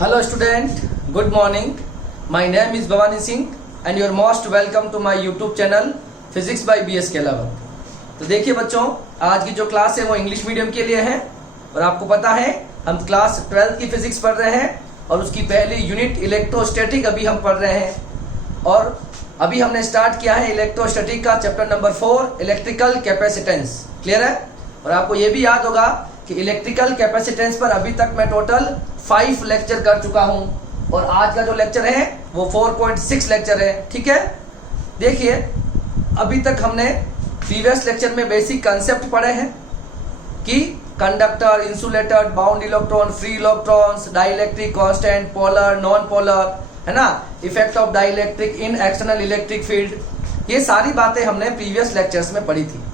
Hello student, good morning. My name is Bhavani Singh and you are most welcome to my YouTube channel Physics by BS Kelawat. तो देखिए बच्चों, आज की जो class है वो इंग्लिश मीडियम के लिए है और आपको पता है हम क्लास 12th की फिजिक्स पढ़ रहे हैं और उसकी पहली यूनिट इलेक्ट्रोस्टैटिक अभी हम पढ़ रहे हैं और अभी हमने स्टार्ट किया है इलेक्ट्रोस्टैटिक का chapter number 4 electrical capacitance. Clear है? और आपको ये भी याद होगा कि इलेक्ट्रिकल कैपेसिटेंस पर अभी तक मैं टोटल 5 लेक्चर कर चुका हूं और आज का जो लेक्चर है वो 4.6 लेक्चर है। ठीक है, देखिए अभी तक हमने प्रीवियस लेक्चर में बेसिक कंसेप्ट पढ़े हैं कि conductor, insulator, bound electron, free electrons, dielectric, constant, polar, non polar, है ना, effect of dielectric in external electric field, ये सारी बातें हमने प्रीवियस लेक्चर्स में पढ़ी थी।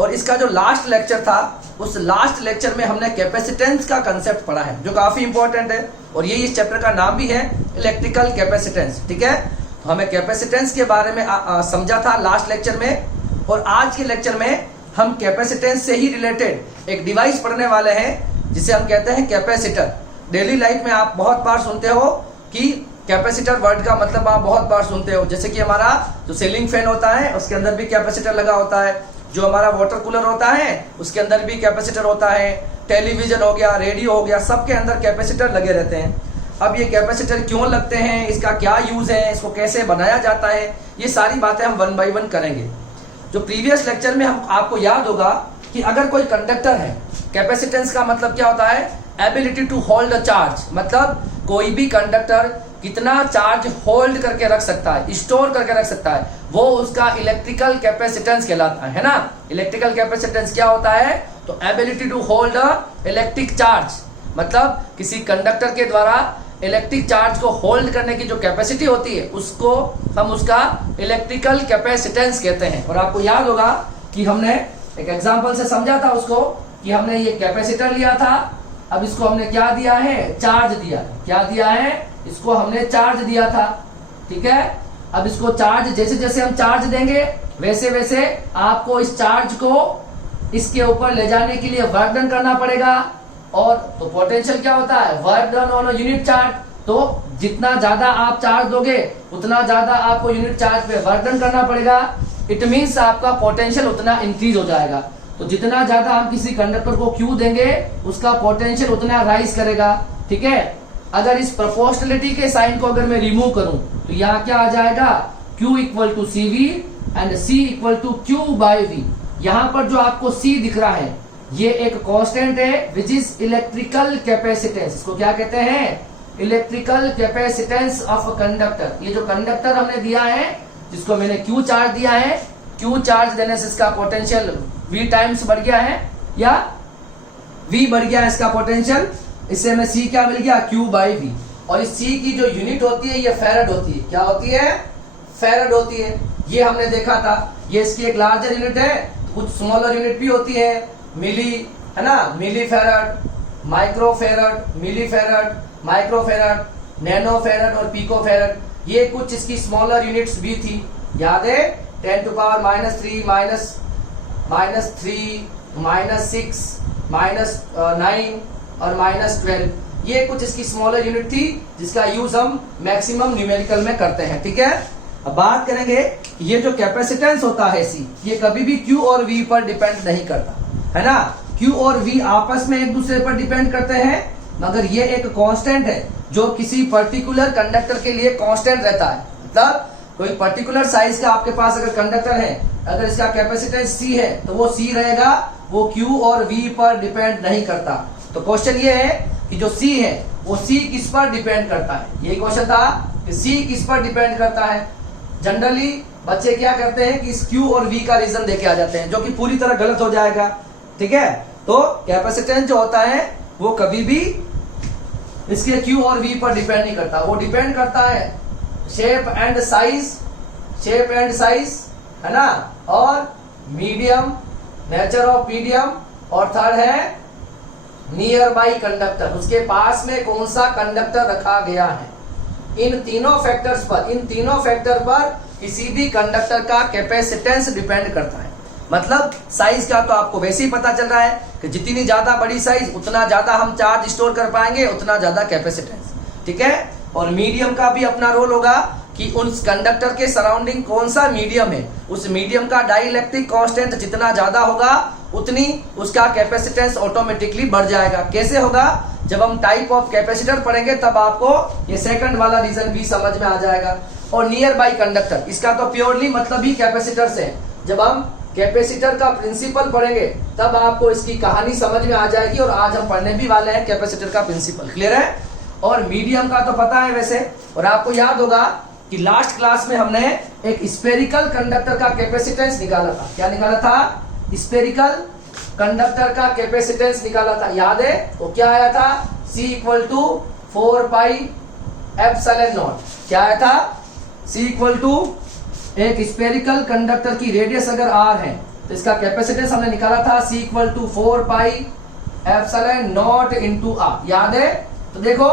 और इसका जो लास्ट लेक्चर था उस लास्ट लेक्चर में हमने कैपेसिटेंस का कंसेप्ट पढ़ा है जो काफी इंपॉर्टेंट है और ये इस चैप्टर का नाम भी है इलेक्ट्रिकल कैपेसिटेंस। ठीक है, तो हमें कैपेसिटेंस के बारे में समझा था लास्ट लेक्चर में और आज के लेक्चर में हम कैपेसिटेंस से ही रिलेटेड एक डिवाइस पढ़ने वाले हैं जिसे हम कहते हैं कैपेसिटर। डेली लाइफ में आप बहुत बार सुनते हो कि कैपेसिटर वर्ड का मतलब आप बहुत बार सुनते हो, जैसे कि हमारा जो सीलिंग फैन होता है उसके अंदर भी कैपेसिटर लगा होता है, जो हमारा वाटर कूलर होता है उसके अंदर भी कैपेसिटर होता है, टेलीविजन हो गया, रेडियो हो गया, सबके अंदर कैपेसिटर लगे रहते हैं। अब ये कैपेसिटर क्यों लगते हैं, इसका क्या यूज है, इसको कैसे बनाया जाता है, ये सारी बातें हम 1 बाय 1 करेंगे। जो प्रीवियस लेक्चर में हम आपको याद होगा कि अगर कोई कंडक्टर है, कैपेसिटेंस का मतलब क्या होता है, ability to hold a charge, मतलब कोई भी कंडक्टर कितना चार्ज होल्ड करके रख सकता है, स्टोर करके रख सकता है, वो उसका इलेक्ट्रिकल कैपेसिटेंस कहलाता है ना। इलेक्ट्रिकल कैपेसिटेंस क्या होता है, तो ability to hold a electric charge, मतलब किसी कंडक्टर के द्वारा इलेक्ट्रिक चार्ज को होल्ड करने की जो कैपेसिटी होती है उसको हम उसका इलेक्ट्रिकल कैपेसिटेंस कहते हैं। और आपको याद होगा कि हमने एक एग्जांपल से समझा था उसको कि हमने ये कैपेसिटर लिया था, अब इसको हमने क्या दिया है, चार्ज दिया। क्या दिया है, इसको हमने चार्ज दिया था। ठीक है, अब इसको चार्ज जैसे जैसे हम चार्ज देंगे वैसे वैसे आपको इस चार्ज को इसके ऊपर ले जाने के लिए वर्क डन करना पड़ेगा। और तो पोटेंशियल क्या होता है, work done on a unit charge. तो जितना ज्यादा आप चार्ज दोगे उतना ज्यादा आपको यूनिट चार्ज पे वर्क डन करना पड़ेगा। इट मीन्स आपका पोटेंशियल उतना इंक्रीज हो जाएगा। तो जितना ज्यादा हम किसी कंडक्टर को क्यू देंगे उसका पोटेंशियल उतना राइज करेगा। ठीक है, अगर इस प्रोपोर्शनलिटी के साइन को अगर मैं रिमूव करूं तो यहाँ क्या आ जाएगा, Q equal to C V and C equal to Q by V. यहाँ पर जो आपको C दिख रहा है ये एक कांस्टेंट है विच इज इलेक्ट्रिकल कैपेसिटेंस। इसको क्या कहते हैं, इलेक्ट्रिकल कैपेसिटेंस ऑफ कंडक्टर। ये जो कंडक्टर हमने दिया है जिसको मैंने Q चार्ज दिया है, Q चार्ज देने से इसका पोटेंशियल V टाइम्स बढ़ गया है या V बढ़ गया है इसका पोटेंशियल, इससे हमें C क्या मिल गया, Q बाई V। और इस C की जो यूनिट होती है ये फैराड होती है। क्या होती है, फैराड होती है। ये हमने देखा था, ये इसकी एक लार्जर यूनिट है, कुछ स्मॉलर यूनिट भी होती है, मिली, है ना, milli farad, micro farad, milli farad, micro farad, nano farad और पिको फैराड, ये कुछ इसकी स्मॉलर यूनिट्स भी थी। याद है, 10 टू पावर -3 -3 -6 -9 और -12, ये कुछ इसकी स्मॉलर यूनिट थी जिसका यूज हम मैक्सिमम न्यूमेरिकल में करते हैं। ठीक है, अब बात करेंगे ये जो कैपेसिटेंस होता है C, ये कभी भी Q और V पर डिपेंड नहीं करता, है ना। Q और V आपस में एक दूसरे पर डिपेंड करते हैं मगर ये एक कांस्टेंट है जो किसी पर्टिकुलर कंडक्टर के लिए कांस्टेंट रहता है। मतलब कोई पर्टिकुलर साइज का आपके पास अगर कंडक्टर है, अगर इसका कैपेसिटेंस C है तो वो C रहेगा, वो Q और V पर डिपेंड नहीं करता। तो क्वेश्चन ये है कि जो C है वो C किस पर डिपेंड करता है, ये क्वेश्चन था कि C किस पर डिपेंड करता है। जनरली बच्चे क्या करते हैं कि इस Q और V का रीजन देके आ जाते हैं जो कि पूरी तरह गलत हो जाएगा। ठीक है, तो कैपेसिटेंस जो होता है वो कभी भी इसके Q और V पर डिपेंड नहीं करता, वो डिपेंड करता है शेप एंड साइज, है ना, और मीडियम, नेचर ऑफ मीडियम, और थर्ड है नियर बाई कंडक्टर, उसके पास में कौन सा कंडक्टर रखा गया है। इन तीनों फैक्टर पर किसी भी कंडक्टर का कैपेसिटेंस डिपेंड करता है। मतलब साइज का तो आपको वैसे ही पता चल रहा है कि जितनी ज्यादा बड़ी साइज उतना ज्यादा हम चार्ज स्टोर कर पाएंगे, उतना ज्यादा कैपेसिटेंस। ठीक है। और मीडियम का भी अपना रोल होगा कि उस कंडक्टर के सराउंडिंग कौन सा मीडियम है, उस मीडियम का डाइलेक्ट्रिक कांस्टेंट जितना ज्यादा होगा उतनी उसका कैपेसिटेंस ऑटोमेटिकली बढ़ जाएगा। कैसे होगा, जब हम टाइप ऑफ कैपेसिटर पढ़ेंगे तब आपको ये सेकंड वाला रीजन भी समझ में आ जाएगा। और नियर बाई कंडक्टर, इसका तो प्योरली मतलब ही कैपेसिटर से। जब हम कैपेसिटर का प्रिंसिपल पढ़ेंगे तब आपको इसकी कहानी समझ में आ जाएगी। और आज हम पढ़ने भी वाले हैं कैपेसिटर का प्रिंसिपल। क्लियर है। और मीडियम का तो पता है वैसे, और आपको याद होगा कि लास्ट क्लास में हमने एक स्फेरिकल कंडक्टर का कैपेसिटेंस निकाला था। क्या निकाला था? स्फेरिकल कंडक्टर का कैपेसिटेंस निकाला था, याद है? वो क्या आया था? C = 4 pi epsilon not. क्या आया था? C = एक स्फेरिकल कंडक्टर की रेडियस अगर r है तो इसका कैपेसिटेंस हमने निकाला था C = 4 pi epsilon not into r। याद है? तो देखो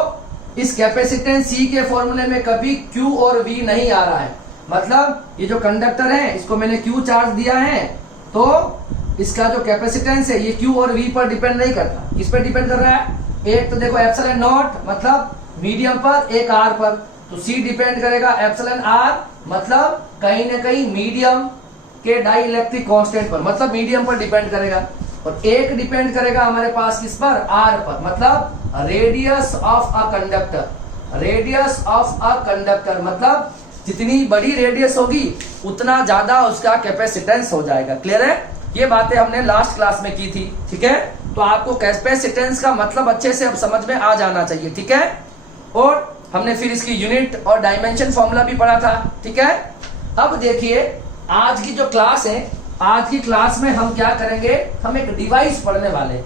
इस कैपेसिटेंस C के फॉर्मूले में कभी Q और V नहीं आ रहा है। मतलब ये जो कंडक्टर है इसको मैंने Q चार्ज दिया है तो इसका जो कैपेसिटेंस है ये Q और V पर डिपेंड नहीं करता। किस पर डिपेंड कर रहा है? एक तो देखो एप्सिलॉन नॉट मतलब मीडियम पर, एक R पर। तो C डिपेंड करेगा एप्सिलॉन R मतलब कहीं ना कहीं मीडियम के डाइलेक्ट्रिक कांस्टेंट पर, मतलब मीडियम पर डिपेंड करेगा। और एक डिपेंड करेगा हमारे पास किस पर? R पर, मतलब radius of a conductor. Radius of a conductor मतलब जितनी बड़ी रेडियस होगी उतना ज्यादा उसका कैपेसिटेंस हो जाएगा। क्लियर है? ये बातें हमने लास्ट क्लास में की थी। ठीक है, तो आपको कैपेसिटेंस का मतलब अच्छे से अब समझ में आ जाना चाहिए। ठीक है, और हमने फिर इसकी यूनिट और डायमेंशन फॉर्मूला भी पढ़ा था। ठीक है, अब देखिए आज की जो क्लास है, आज की क्लास में हम क्या करेंगे, हम एक डिवाइस पढ़ने वाले हैं।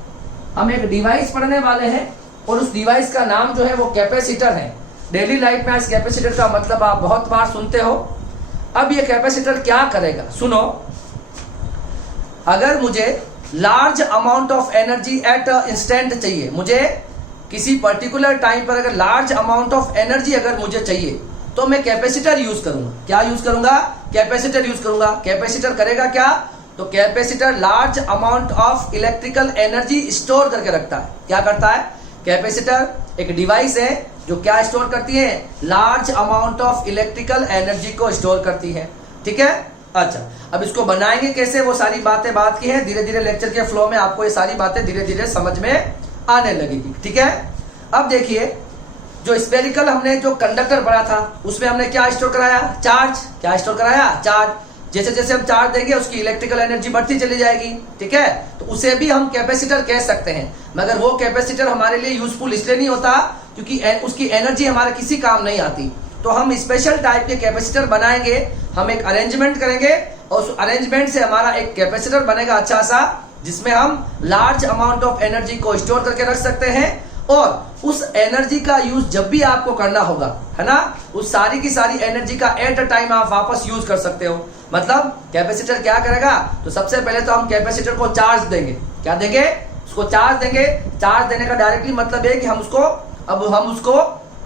हम एक डिवाइस पढ़ने वाले हैं और उस डिवाइस का नाम जो है वो कैपेसिटर है। डेली लाइफ में इस कैपेसिटर का मतलब आप बहुत बार सुनते हो। अब ये कैपेसिटर क्या करेगा, सुनो। अगर मुझे large amount of energy at instant चाहिए, मुझे किसी पर्टिकुलर टाइम पर अगर लार्ज अमाउंट ऑफ एनर्जी अगर मुझे चाहिए तो मैं कैपेसिटर यूज करूंगा। क्या यूज करूंगा? कैपेसिटर यूज करूंगा। कैपेसिटर करेगा क्या? तो capacitor large amount of electrical energy store करके रखता है। क्या करता है? कैपेसिटर एक डिवाइस है जो क्या स्टोर करती है? Large amount of electrical energy को स्टोर करती है। ठीक है, अच्छा अब इसको बनाएंगे कैसे, वो सारी बातें बात की है। धीरे धीरे लेक्चर के फ्लो में आपको ये सारी बातें धीरे धीरे समझ में आने लगेगी। ठीक है, अब देखिए जो स्फेरिकल हमने जो कंडक्टर पढ़ा था उसमें हमने क्या स्टोर कराया? चार्ज। क्या स्टोर कराया? चार्ज। जैसे जैसे हम चार्ज देंगे उसकी इलेक्ट्रिकल एनर्जी बढ़ती चली जाएगी। ठीक है, तो उसे भी हम कैपेसिटर कह सकते हैं, मगर वो कैपेसिटर हमारे लिए यूजफुल इसलिए नहीं होता क्योंकि उसकी एनर्जी हमारे किसी काम नहीं आती। तो हम स्पेशल टाइप के कैपेसिटर बनाएंगे, हम एक अरेंजमेंट करेंगे और उस अरेंजमेंट से हमारा एक कैपेसिटर बनेगा अच्छा सा, जिसमें हम लार्ज अमाउंट ऑफ एनर्जी को स्टोर करके रख सकते हैं और उस एनर्जी का यूज जब भी आपको करना होगा, है ना, उस सारी की सारी एनर्जी का एट अ टाइम आप वापस यूज कर सकते हो। मतलब कैपेसिटर क्या करेगा? तो सबसे पहले तो हम कैपेसिटर को चार्ज देंगे। क्या देंगे? उसको चार्ज देंगे। चार्ज देने का डायरेक्टली मतलब है कि हम उसको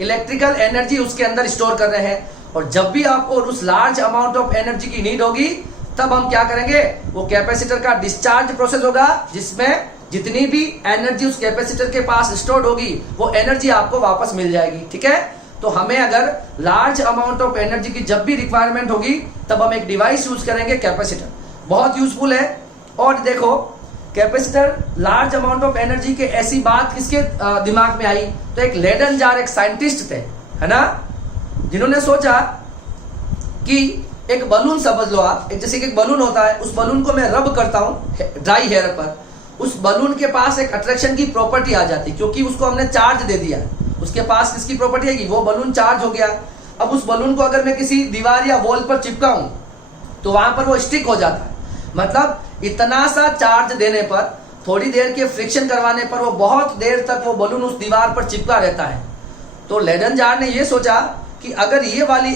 इलेक्ट्रिकल एनर्जी उसके अंदर स्टोर कर रहे हैं। और जब भी आपको उस लार्ज अमाउंट ऑफ एनर्जी की नीड होगी तब हम क्या करेंगे, वो कैपेसिटर का डिस्चार्ज प्रोसेस होगा, जिसमें जितनी भी एनर्जी उस कैपेसिटर के पास स्टोर्ड होगी वो एनर्जी आपको वापस मिल जाएगी। ठीक है, तो हमें अगर लार्ज अमाउंट ऑफ एनर्जी की जब भी रिक्वायरमेंट होगी तब हम एक डिवाइस यूज करेंगे, कैपेसिटर। बहुत यूजफुल है। और देखो capacitor large amount of energy के ऐसी बात किसके दिमाग में आई? तो एक लेडन जार एक साइंटिस्ट थे, है ना, जिन्होंने सोचा कि एक बलून समझ लो आप, एक जैसे कि एक बलून होता है, उस बलून को मैं रब करता हूं ड्राई हेयर पर, उस बलून के पास एक अट्रैक्शन की प्रॉपर्टी आ जाती, क्योंकि उसको हमने चार्ज दे दिया। उसके पास किसकी प्रॉपर्टी है कि वो बलून चार्ज हो गया। अब उस बलून को अगर मैं किसी दीवार या वॉल पर चिपकाऊं तो वहां पर वो स्टिक हो जाता है। मतलब इतना सा चार्ज देने पर, थोड़ी देर के फ्रिक्शन करवाने पर वो बहुत देर तक वो बलून उस दीवार पर चिपका रहता है। तो लेडन जार ने ये सोचा कि अगर ये वाली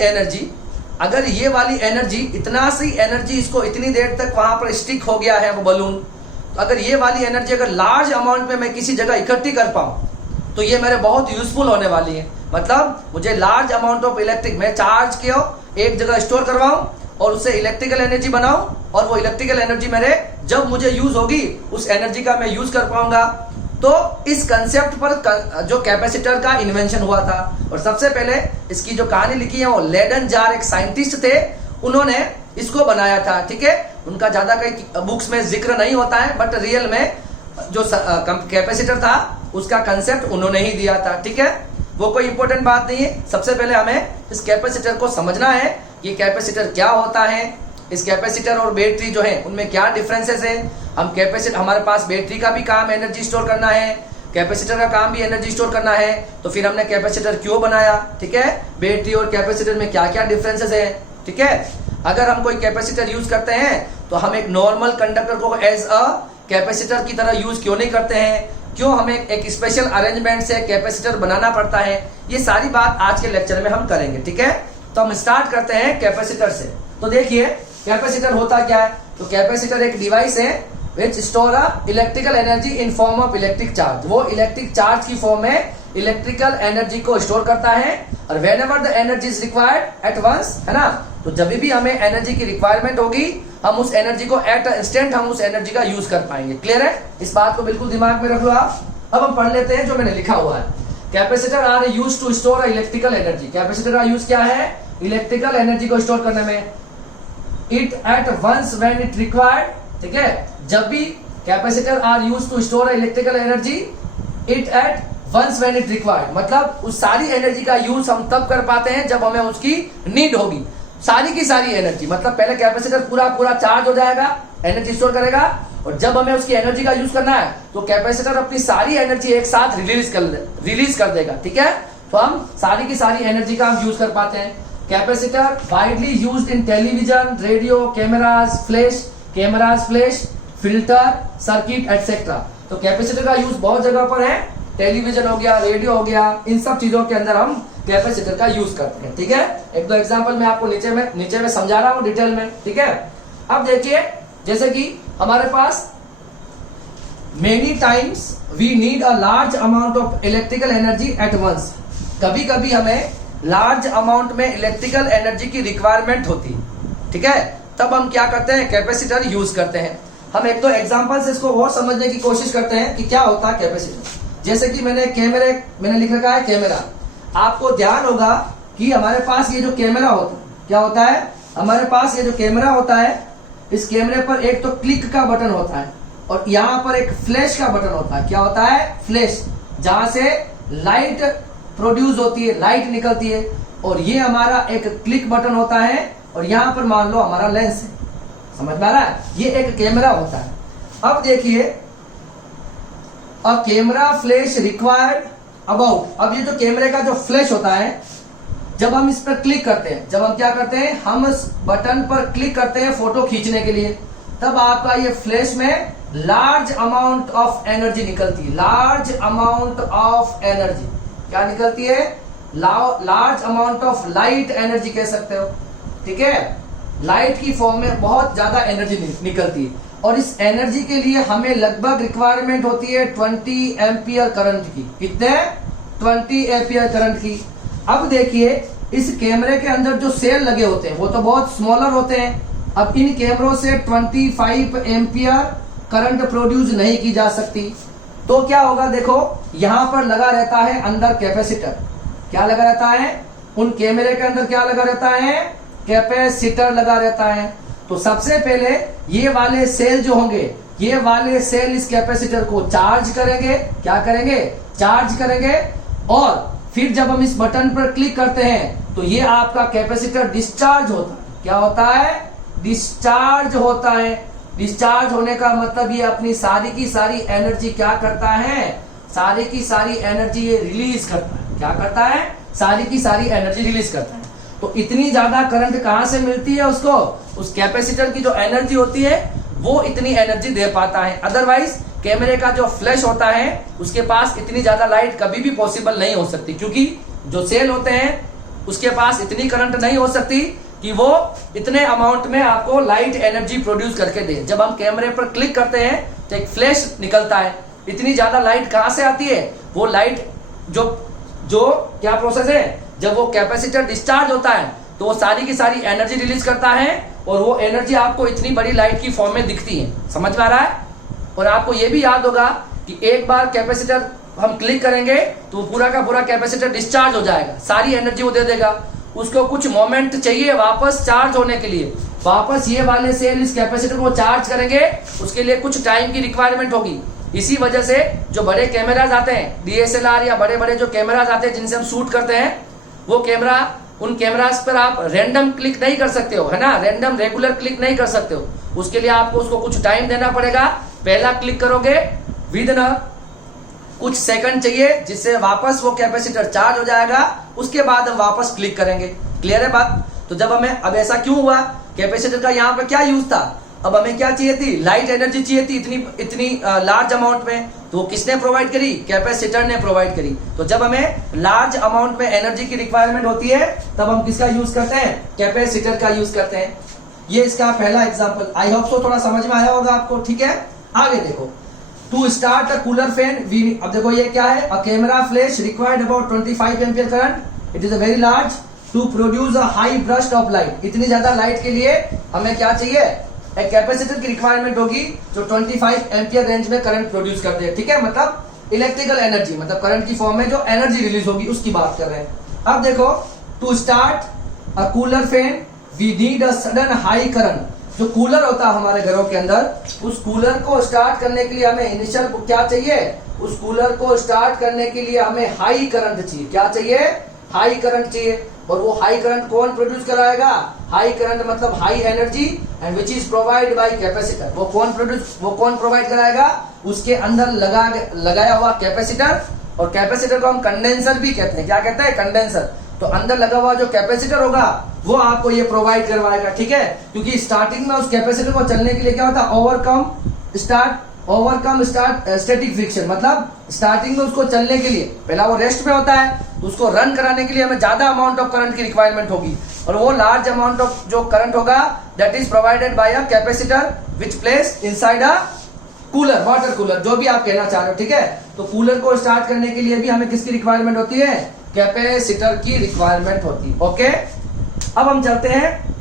एनर्जी इतना सी एनर्जी इसको इतनी देर तक वहां पर स्टिक हो गया है वो बलून, तो अगर ये वाली एनर्जी अगर लार्ज अमाउंट में मैं किसी जगह इकट्ठी कर पाऊं तो ये मेरे बहुत यूजफुल होने वाली है। मतलब मुझे लार्ज अमाउंट ऑफ इलेक्ट्रिक मैं चार्ज किया एक जगह स्टोर करवाऊं और उससे इलेक्ट्रिकल एनर्जी बनाऊं और वो इलेक्ट्रिकल एनर्जी मेरे जब मुझे यूज होगी उस एनर्जी का मैं यूज कर पाऊंगा। तो इस कंसेप्ट पर जो कैपेसिटर का इन्वेंशन हुआ था, और सबसे पहले इसकी जो कहानी लिखी है वो लेडन जार एक साइंटिस्ट थे, उन्होंने इसको बनाया था। ठीक है, उनका ज्यादा कई बुक्स में जिक्र नहीं होता है, बट रियल में जो कैपेसिटर था उसका कंसेप्ट उन्होंने ही दिया था। ठीक है, वो कोई इंपॉर्टेंट बात नहीं है। सबसे पहले हमें इस कैपेसिटर को समझना है, ये कैपेसिटर क्या होता है, इस कैपेसिटर और बैटरी जो है उनमें क्या डिफरेंसेस है। हम कैपेसिटर, हमारे पास बैटरी का भी काम एनर्जी स्टोर करना है, कैपेसिटर का काम भी एनर्जी स्टोर करना है, तो फिर हमने कैपेसिटर क्यों बनाया। ठीक है, बैटरी और कैपेसिटर में क्या क्या डिफरेंसेस है। ठीक है, अगर हम कोई कैपेसिटर यूज करते हैं तो हम एक नॉर्मल कंडक्टर को एज अ कैपेसिटर की तरह यूज क्यों नहीं करते हैं, क्यों हमें एक स्पेशल अरेंजमेंट से कैपेसिटर बनाना पड़ता है, ये सारी बात आज के लेक्चर में हम करेंगे। ठीक है, तो हम स्टार्ट करते हैं कैपेसिटर से। तो देखिए कैपेसिटर होता क्या है। तो कैपेसिटर एक डिवाइस है which store a electrical energy in form of electric charge. वो इलेक्ट्रिक चार्ज की फॉर्म में इलेक्ट्रिकल एनर्जी को स्टोर करता है, और whenever the energy is required at once, है ना, तो जब भी हमें एनर्जी की रिक्वायरमेंट होगी हम उस एनर्जी को एट इंस्टेंट हम उस एनर्जी का यूज कर पाएंगे। क्लियर है, इस बात को बिल्कुल दिमाग में रख लो आप। अब हम पढ़ लेते हैं जो मैंने लिखा हुआ है। Capacitor are use to store electrical energy. Capacitor का यूज क्या है, इलेक्ट्रिकल एनर्जी को स्टोर करने में। It at once when it required, ठीक है, जब भी capacitor are use to store electrical energy it at once when it required, मतलब उस सारी एनर्जी का यूज हम तब कर पाते हैं जब हमें उसकी नीड होगी। सारी की सारी एनर्जी, मतलब पहले कैपेसिटर पूरा चार्ज हो जाएगा, एनर्जी स्टोर करेगा, और जब हमें उसकी एनर्जी का यूज करना है तो कैपेसिटर अपनी सारी एनर्जी एक साथ रिलीज कर देगा। ठीक है, तो हम सारी की सारी एनर्जी का हम यूज कर पाते हैं। Capacitor widely used in television, radio, cameras, flash, filter, circuit etcetera. तो कैपेसिटर का यूज बहुत जगह पर है, टेलीविजन हो गया, रेडियो हो गया, इन सब चीजों के अंदर हम कैपेसिटर का यूज करते हैं। ठीक है, एक दो एग्जांपल मैं आपको नीचे में समझा रहा हूं डिटेल में। ठीक है, अब देखिए जैसे कि हमारे पास many times we need a large amount of electrical energy at once. कभी कभी हमें लार्ज अमाउंट में इलेक्ट्रिकल एनर्जी की रिक्वायरमेंट होती है। ठीक है, तब हम क्या करते हैं, कैपेसिटर यूज करते हैं। हम एक दो एग्जांपल से इसको और समझने की कोशिश करते हैं कि क्या होता है कैपेसिटर। जैसे कि मैंने लिख रखा है कैमरा। आपको ध्यान होगा कि हमारे पास ये जो कैमरा होता है, क्या होता है, हमारे पास ये जो कैमरा होता है, इस कैमरे पर एक तो क्लिक का बटन होता है और यहाँ पर एक फ्लैश का बटन होता है। क्या होता है, फ्लैश, जहां से लाइट प्रोड्यूस होती है, लाइट निकलती है, और ये हमारा एक क्लिक बटन होता है, और यहाँ पर मान लो हमारा लेंस है। समझ में आ रहा है, ये एक कैमरा होता है। अब देखिए अ कैमरा फ्लैश रिक्वायर्ड अबाउट, अब ये जो कैमरे का जो फ्लैश होता है, जब हम इस पर क्लिक करते हैं, जब हम क्या करते हैं, हम इस बटन पर क्लिक करते हैं फोटो खींचने के लिए, तब आपका ये फ्लैश में लार्ज अमाउंट ऑफ एनर्जी निकलती है। लार्ज अमाउंट ऑफ एनर्जी क्या निकलती है, large amount of light energy कह सकते हो। ठीक है, लाइट की फॉर्म में बहुत ज्यादा एनर्जी निकलती है, और इस एनर्जी के लिए हमें लगभग रिक्वायरमेंट होती है 20 एम्पियर करंट की। कितने, 20 एम्पियर करंट की। अब देखिए इस कैमरे के अंदर जो सेल लगे होते हैं वो तो बहुत स्मॉलर होते हैं। अब इन कैमरों से 25 एम्पियर करंट प्रोड्यूस नहीं की जा सकती, तो क्या होगा, देखो यहां पर लगा रहता है अंदर कैपेसिटर। क्या लगा रहता है, उन कैमरे के अंदर क्या लगा रहता है, कैपेसिटर लगा रहता है। तो सबसे पहले ये वाले सेल जो होंगे, ये वाले सेल इस कैपेसिटर को चार्ज करेंगे। क्या करेंगे, चार्ज करेंगे, और फिर जब हम इस बटन पर क्लिक करते हैं तो ये आपका कैपेसिटर डिस्चार्ज होता है। क्या होता है, डिस्चार्ज होता है। डिस्चार्ज होने का मतलब ये अपनी सारी की सारी एनर्जी क्या करता है, सारी की सारी एनर्जी ये रिलीज करता है। क्या करता है, सारी की सारी एनर्जी रिलीज करता है। तो इतनी ज्यादा करंट कहां से मिलती है उसको, उस कैपेसिटर की जो एनर्जी होती है वो इतनी एनर्जी दे पाता है। अदरवाइज कैमरे का जो फ्लैश होता है उसके पास इतनी ज्यादा लाइट कभी भी पॉसिबल नहीं हो सकती, क्योंकि जो सेल होते हैं उसके पास इतनी करंट नहीं हो सकती कि वो इतने अमाउंट में आपको लाइट एनर्जी प्रोड्यूस करके दे। जब हम कैमरे पर क्लिक करते हैं तो एक फ्लैश निकलता है, इतनी ज्यादा लाइट कहां से आती है, वो लाइट जो क्या प्रोसेस है, जब वो कैपेसिटर डिस्चार्ज होता है तो वो सारी की सारी एनर्जी रिलीज करता है, और वो एनर्जी आपको इतनी बड़ी लाइट की फॉर्म में दिखती है। समझ में आ रहा है। और आपको ये भी याद होगा कि एक बार कैपेसिटर हम क्लिक करेंगे तो पूरा का पूरा कैपेसिटर डिस्चार्ज हो जाएगा, सारी एनर्जी वो दे देगा। उसको कुछ मोमेंट चाहिए वापस चार्ज होने के लिए, वापस ये वाले सेल इस कैपेसिटर को चार्ज करेंगे, उसके लिए कुछ टाइम की रिक्वायरमेंट होगी। इसी वजह से जो बड़े कैमराज आते हैं, डीएसएलआर या बड़े बड़े जो कैमराज आते हैं जिनसे हम शूट करते हैं, वो कैमरा, उन कैमराज पर आप रैंडम क्लिक नहीं कर सकते हो, है ना, रैंडम रेगुलर क्लिक नहीं कर सकते हो। उसके लिए आपको उसको कुछ टाइम देना पड़ेगा। पहला क्लिक करोगे विद न कुछ सेकंड चाहिए, जिससे वापस वो कैपेसिटर चार्ज हो जाएगा। उसके बाद हम वापस क्लिक करेंगे। क्लियर है बात? तो जब हमें, अब ऐसा क्यों हुआ, कैपेसिटर का यहाँ पे क्या यूज था, अब हमें क्या चाहिए थी, लाइट एनर्जी चाहिए थी इतनी लार्ज अमाउंट में, तो किसने प्रोवाइड करी, कैपेसिटर ने प्रोवाइड करी। तो जब हमें लार्ज अमाउंट में एनर्जी की रिक्वायरमेंट होती है तब हम किसका यूज करते हैं, कैपेसिटर का यूज करते हैं। ये इसका पहला एग्जाम्पल। आई होप सो थोड़ा समझ में आया होगा आपको। ठीक है, आगे देखो। To start a cooler fan we, अब देखो ये क्या है, a camera flash required about 25 ampere current, it is a very large to produce a high burst of light. इतनी ज्यादा लाइट के लिए हमें क्या चाहिए, एक कैपेसिटर की रिक्वायरमेंट होगी जो 25 एम्पियर रेंज में करंट प्रोड्यूस करते हैं। ठीक है, मतलब इलेक्ट्रिकल एनर्जी, मतलब करंट की फॉर्म में जो एनर्जी रिलीज होगी उसकी बात कर रहे हैं। अब देखो, to start a cooler fan we need a sudden high current. जो कूलर होता है हमारे घरों के अंदर, उस कूलर को स्टार्ट करने के लिए हमें इनिशियल क्या चाहिए, उस कूलर को स्टार्ट करने के लिए हमें हाई करंट चाहिए। क्या चाहिए, हाई करंट चाहिए। और वो हाई करंट कौन प्रोड्यूस कराएगा, हाई करंट मतलब high energy, and which is provide by capacitor. वो कौन प्रोवाइड कराएगा, उसके अंदर लगाया हुआ कैपेसिटर। और कैपेसिटर को हम कंडेंसर भी कहते हैं। क्या कहते हैं, कंडेंसर। तो अंदर लगा हुआ जो कैपेसिटर होगा वो आपको ये प्रोवाइड करवाएगा। ठीक है, क्योंकि स्टार्टिंग में उस कैपेसिटर को चलने के लिए क्या होता है, ओवरकम स्टार्ट स्टैटिक फ्रिक्शन, मतलब स्टार्टिंग में उसको चलने के लिए पहला वो रेस्ट में होता है, तो उसको रन कराने के लिए हमें ज्यादा अमाउंट ऑफ करंट की रिक्वायरमेंट होगी। और वो लार्ज अमाउंट ऑफ जो करंट होगा that is provided by a capacitor which place inside a cooler, water cooler, जो भी आप कहना चाह रहे हो। ठीक है, तो कूलर को स्टार्ट करने के लिए भी हमें किसकी रिक्वायरमेंट होती है, कैपेसिटर की रिक्वायरमेंट होती है। ओके, अब हम चलते हैं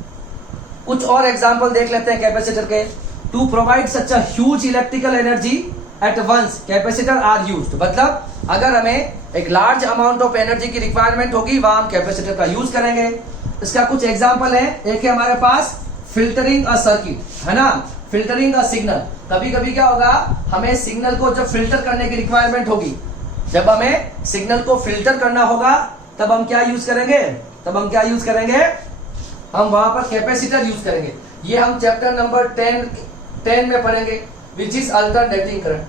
कुछ और एग्जांपल देख लेते हैं कैपेसिटर के। To provide such a huge electrical energy at once capacitor are used, मतलब अगर हमें एक लार्ज अमाउंट ऑफ एनर्जी की रिक्वायरमेंट होगी वहां हम कैपेसिटर का यूज करेंगे। इसका कुछ एग्जांपल है। एक है हमारे पास फिल्टरिंग अ सर्किट, है ना, फिल्टरिंग अ सिग्नल। कभी कभी क्या होगा, हमें सिग्नल को जब फिल्टर करने की रिक्वायरमेंट होगी, जब हमें सिग्नल को फिल्टर करना होगा तब हम क्या यूज करेंगे, हम वहां पर कैपेसिटर यूज करेंगे। ये हम चैप्टर नंबर 10 में पढ़ेंगे, विच इज अल्टरनेटिंग करंट।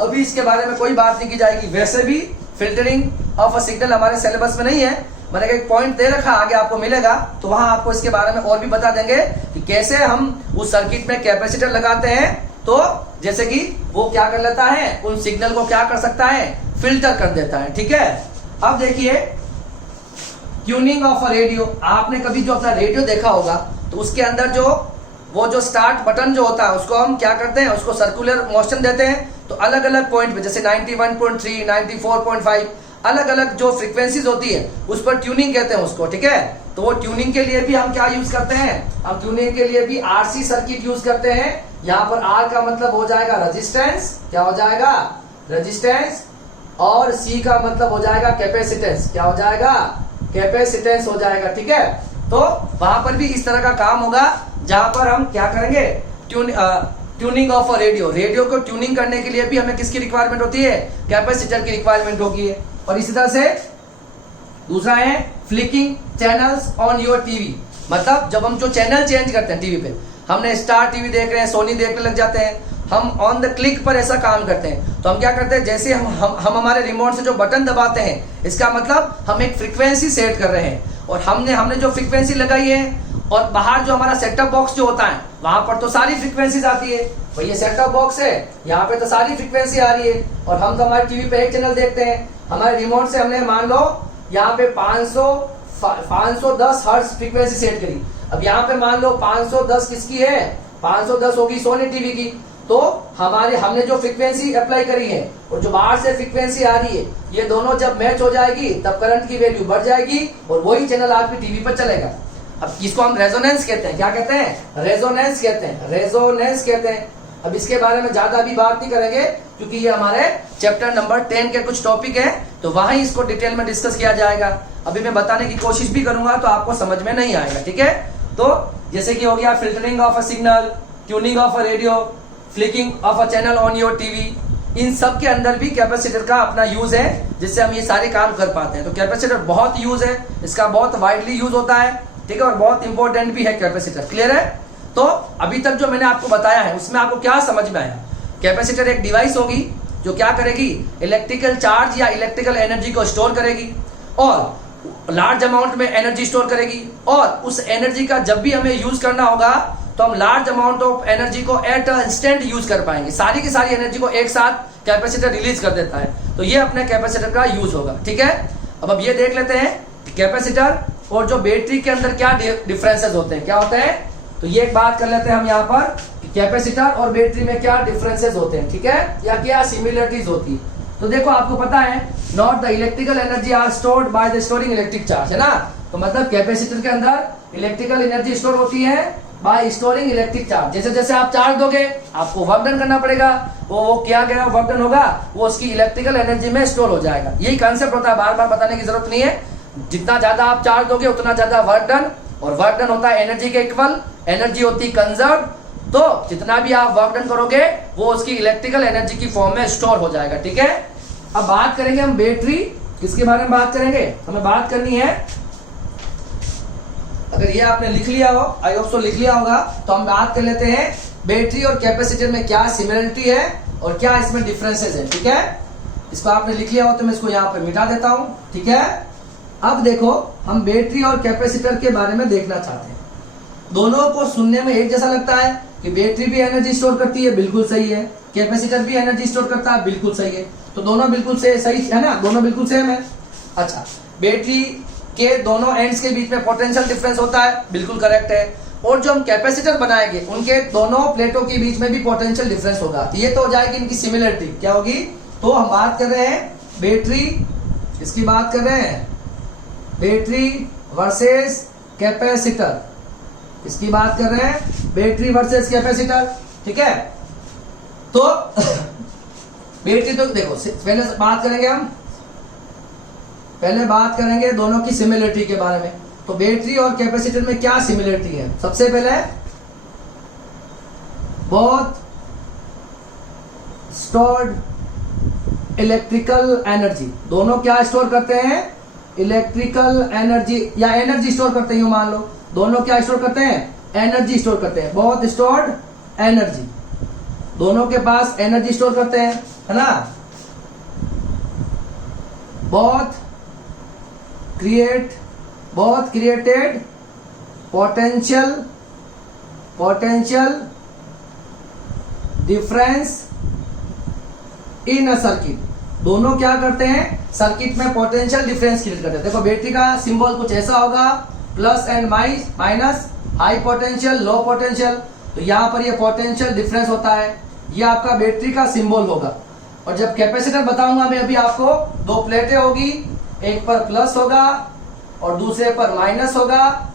अभी इसके बारे में कोई बात नहीं की जाएगी। वैसे भी फिल्टरिंग ऑफ अ सिग्नल हमारे सिलेबस में नहीं है, मैंने एक पॉइंट दे रखा, आगे आपको मिलेगा तो वहां आपको इसके बारे में और भी बता देंगे कि कैसे हम उस सर्किट में कैपेसिटर लगाते हैं। तो जैसे कि वो क्या कर लेता है, उन सिग्नल को क्या कर सकता है, फिल्टर कर देता है। ठीक है, अब देखिए ट्यूनिंग ऑफ अ रेडियो। आपने कभी जो अपना रेडियो देखा होगा तो उसके अंदर जो स्टार्ट बटन जो होता है उसको हम क्या करते हैं, उसको सर्कुलर मोशन देते हैं। तो अलग अलग पॉइंट पे, जैसे 91.3, 94.5, अलग अलग जो फ्रीक्वेंसीज होती है उस पर ट्यूनिंग कहते हैं उसको। ठीक है, तो वो ट्यूनिंग के लिए भी हम क्या यूज करते हैं, हम ट्यूनिंग के लिए भी आरसी सर्किट यूज करते हैं। यहाँ पर आर का मतलब हो जाएगा रेजिस्टेंस, क्या हो जाएगा, रेजिस्टेंस, और सी का मतलब हो जाएगा कैपेसिटेंस, क्या हो जाएगा, कैपेसिटेंस हो जाएगा। ठीक है, तो वहां पर भी इस तरह का काम होगा जहां पर हम क्या करेंगे, tuning of a radio. Radio को ट्यूनिंग करने के लिए भी हमें किसकी रिक्वायरमेंट होती है, कैपेसिटर की रिक्वायरमेंट होगी है। और इसी तरह से दूसरा है flicking channels on your TV, मतलब जब हम जो चैनल चेंज करते हैं टीवी पे, हमने स्टार टीवी देख रहे हैं, सोनी देखने लग जाते हैं, हम ऑन द क्लिक पर ऐसा काम करते हैं। तो हम क्या करते हैं, जैसे हम हमारे रिमोट से जो बटन दबाते हैं, इसका मतलब हम एक फ्रीक्वेंसी सेट कर रहे हैं, और हमने जो फ्रीक्वेंसी लगाई है, और बाहर जो हमारा सेटअप बॉक्स जो होता है वहां पर तो सारी फ्रीक्वेंसीज आती है। भाई ये सेटअप बॉक्स है, यहाँ पे तो सारी फ्रीक्वेंसी आ रही है, और हम तो हमारे टीवी पे एक चैनल देखते हैं। हमारे रिमोट से हमने मान लो यहाँ पे 510 हर्ट्ज फ्रीक्वेंसी सेट करी। अब यहाँ पे मान लो 510 किसकी है, 510 होगी सोनी टीवी की। तो हमने जो फ्रीक्वेंसी अप्लाई करी है और जो बाहर से फ्रीक्वेंसी आ रही है, ये दोनों जब मैच हो जाएगी तब करंट की वैल्यू बढ़ जाएगी और वही चैनल आपकी टीवी पर चलेगा। अब इसको हम रेजोनेंस कहते हैं। क्या कहते हैं, रेजोनेंस कहते हैं, रेजोनेंस कहते हैं। अब इसके बारे में ज्यादा भी बात नहीं करेंगे क्योंकि ये हमारे चैप्टर नंबर 10 के कुछ टॉपिक है, तो वहां ही इसको डिटेल में डिस्कस किया जाएगा। अभी मैं बताने की कोशिश भी करूंगा तो आपको समझ में नहीं आएगा, ठीक है। तो जैसे कि हो गया filtering of a signal, tuning of a radio, flicking of a channel on your TV, इन सब के अंदर भी कैपेसिटर का अपना यूज है, जिससे हम ये सारे काम कर पाते हैं। तो कैपेसिटर बहुत यूज है, इसका बहुत वाइडली यूज होता है, ठीक है, और बहुत इंपॉर्टेंट भी है कैपेसिटर। क्लियर है? तो अभी तक जो मैंने आपको बताया है उसमें आपको क्या समझ में आया? कैपेसिटर एक डिवाइस होगी जो क्या करेगी, इलेक्ट्रिकल चार्ज या इलेक्ट्रिकल एनर्जी को स्टोर करेगी और लार्ज अमाउंट में एनर्जी स्टोर करेगी, और उस एनर्जी का जब भी हमें यूज करना होगा तो हम लार्ज अमाउंट ऑफ एनर्जी को एट इंस्टेंट यूज कर पाएंगे। सारी की सारी एनर्जी को एक साथ कैपेसिटर रिलीज कर देता है। तो ये अपने कैपेसिटर का यूज होगा, ठीक है। अब ये देख लेते हैं कैपेसिटर और जो बैटरी के अंदर क्या डिफरेंसेस होते हैं, क्या होते हैं। तो ये एक बात कर लेते हैं हम यहाँ पर, कैपेसिटर और बैटरी में क्या डिफरेंसेस होते हैं, ठीक है, या क्या सिमिलरिटीज होती है। तो देखो आपको पता है, not the electrical energy are stored by the storing electric charge, है ना। तो मतलब कैपेसिटर के अंदर इलेक्ट्रिकल एनर्जी स्टोर होती है बाय स्टोरिंग इलेक्ट्रिक चार्ज। जैसे जैसे आप चार्ज दोगे आपको वर्क डन करना पड़ेगा, वो क्या क्या वर्क डन होगा, वो उसकी इलेक्ट्रिकल एनर्जी में स्टोर हो जाएगा। यही कॉन्सेप्ट होता है, बार बार बताने की जरूरत नहीं है। जितना ज्यादा आप चार्ज दोगे उतना ज्यादा वर्क डन, और वर्क डन होता है एनर्जी के इक्वल, एनर्जी होती है कंजर्व। तो जितना भी आप वर्क डन करोगे वो उसकी इलेक्ट्रिकल एनर्जी की फॉर्म में स्टोर हो जाएगा, ठीक है। अब बात करेंगे हम बैटरी, किसके बारे में बात करेंगे, हमें बात करनी है, अगर ये आपने लिख लिया हो, आई होप सो लिख लिया होगा, तो हम बात कर लेते हैं बैटरी और कैपेसिटर में क्या सिमिलरिटी है और क्या इसमें डिफरेंसेस है, ठीक है। इसको आपने लिख लिया हो तो मैं इसको यहाँ पे मिटा देता हूं, ठीक है। अब देखो हम बैटरी और कैपेसिटर के बारे में देखना चाहते हैं। दोनों को सुनने में एक जैसा लगता है कि बैटरी भी एनर्जी स्टोर करती है, बिल्कुल सही है, कैपेसिटर भी एनर्जी स्टोर करता है, बिल्कुल सही है। तो दोनों बिल्कुल सही है ना, दोनों बिल्कुल सेम है। अच्छा, बैटरी के दोनों एंड्स के बीच में पोटेंशियल डिफरेंस होता है, बिल्कुल करेक्ट है। और जो हम कैपेसिटर बनाएंगे उनके दोनों प्लेटों के बीच में भी पोटेंशियल डिफरेंस होगा। तो ये तो हो जाएगी इनकी सिमिलरिटी, क्या होगी। तो हम बात कर रहे हैं बैटरी, इसकी बात कर रहे हैं बैटरी वर्सेस कैपेसिटर, इसकी बात कर रहे हैं बैटरी वर्सेस कैपेसिटर, ठीक है। तो बैटरी तो देखो पहले बात करेंगे हम, पहले बात करेंगे दोनों की सिमिलरिटी के बारे में। तो बैटरी और कैपेसिटर में क्या सिमिलरिटी है, सबसे पहले बोथ स्टोर्ड इलेक्ट्रिकल एनर्जी, दोनों क्या स्टोर करते हैं, इलेक्ट्रिकल एनर्जी या एनर्जी स्टोर करते हैं, मान लो दोनों क्या स्टोर करते हैं, एनर्जी स्टोर करते हैं, बोथ स्टोर्ड एनर्जी, दोनों के पास एनर्जी स्टोर करते हैं, है ना। Both created potential difference in a circuit, दोनों क्या करते हैं, सर्किट में पोटेंशियल डिफरेंस क्रिएट करते हैं। देखो बैटरी का सिंबल कुछ ऐसा होगा, plus and minus, high potential low potential. तो यहाँ पर ये पोटेंशियल डिफरेंस होता है, ये आपका बैटरी का सिंबल होगा। और जब कैपेसिटर बताऊंगा मैं अभी आपको, दो प्लेटें होगी, एक पर प्लस होगा और दूसरे पर माइनस होगा,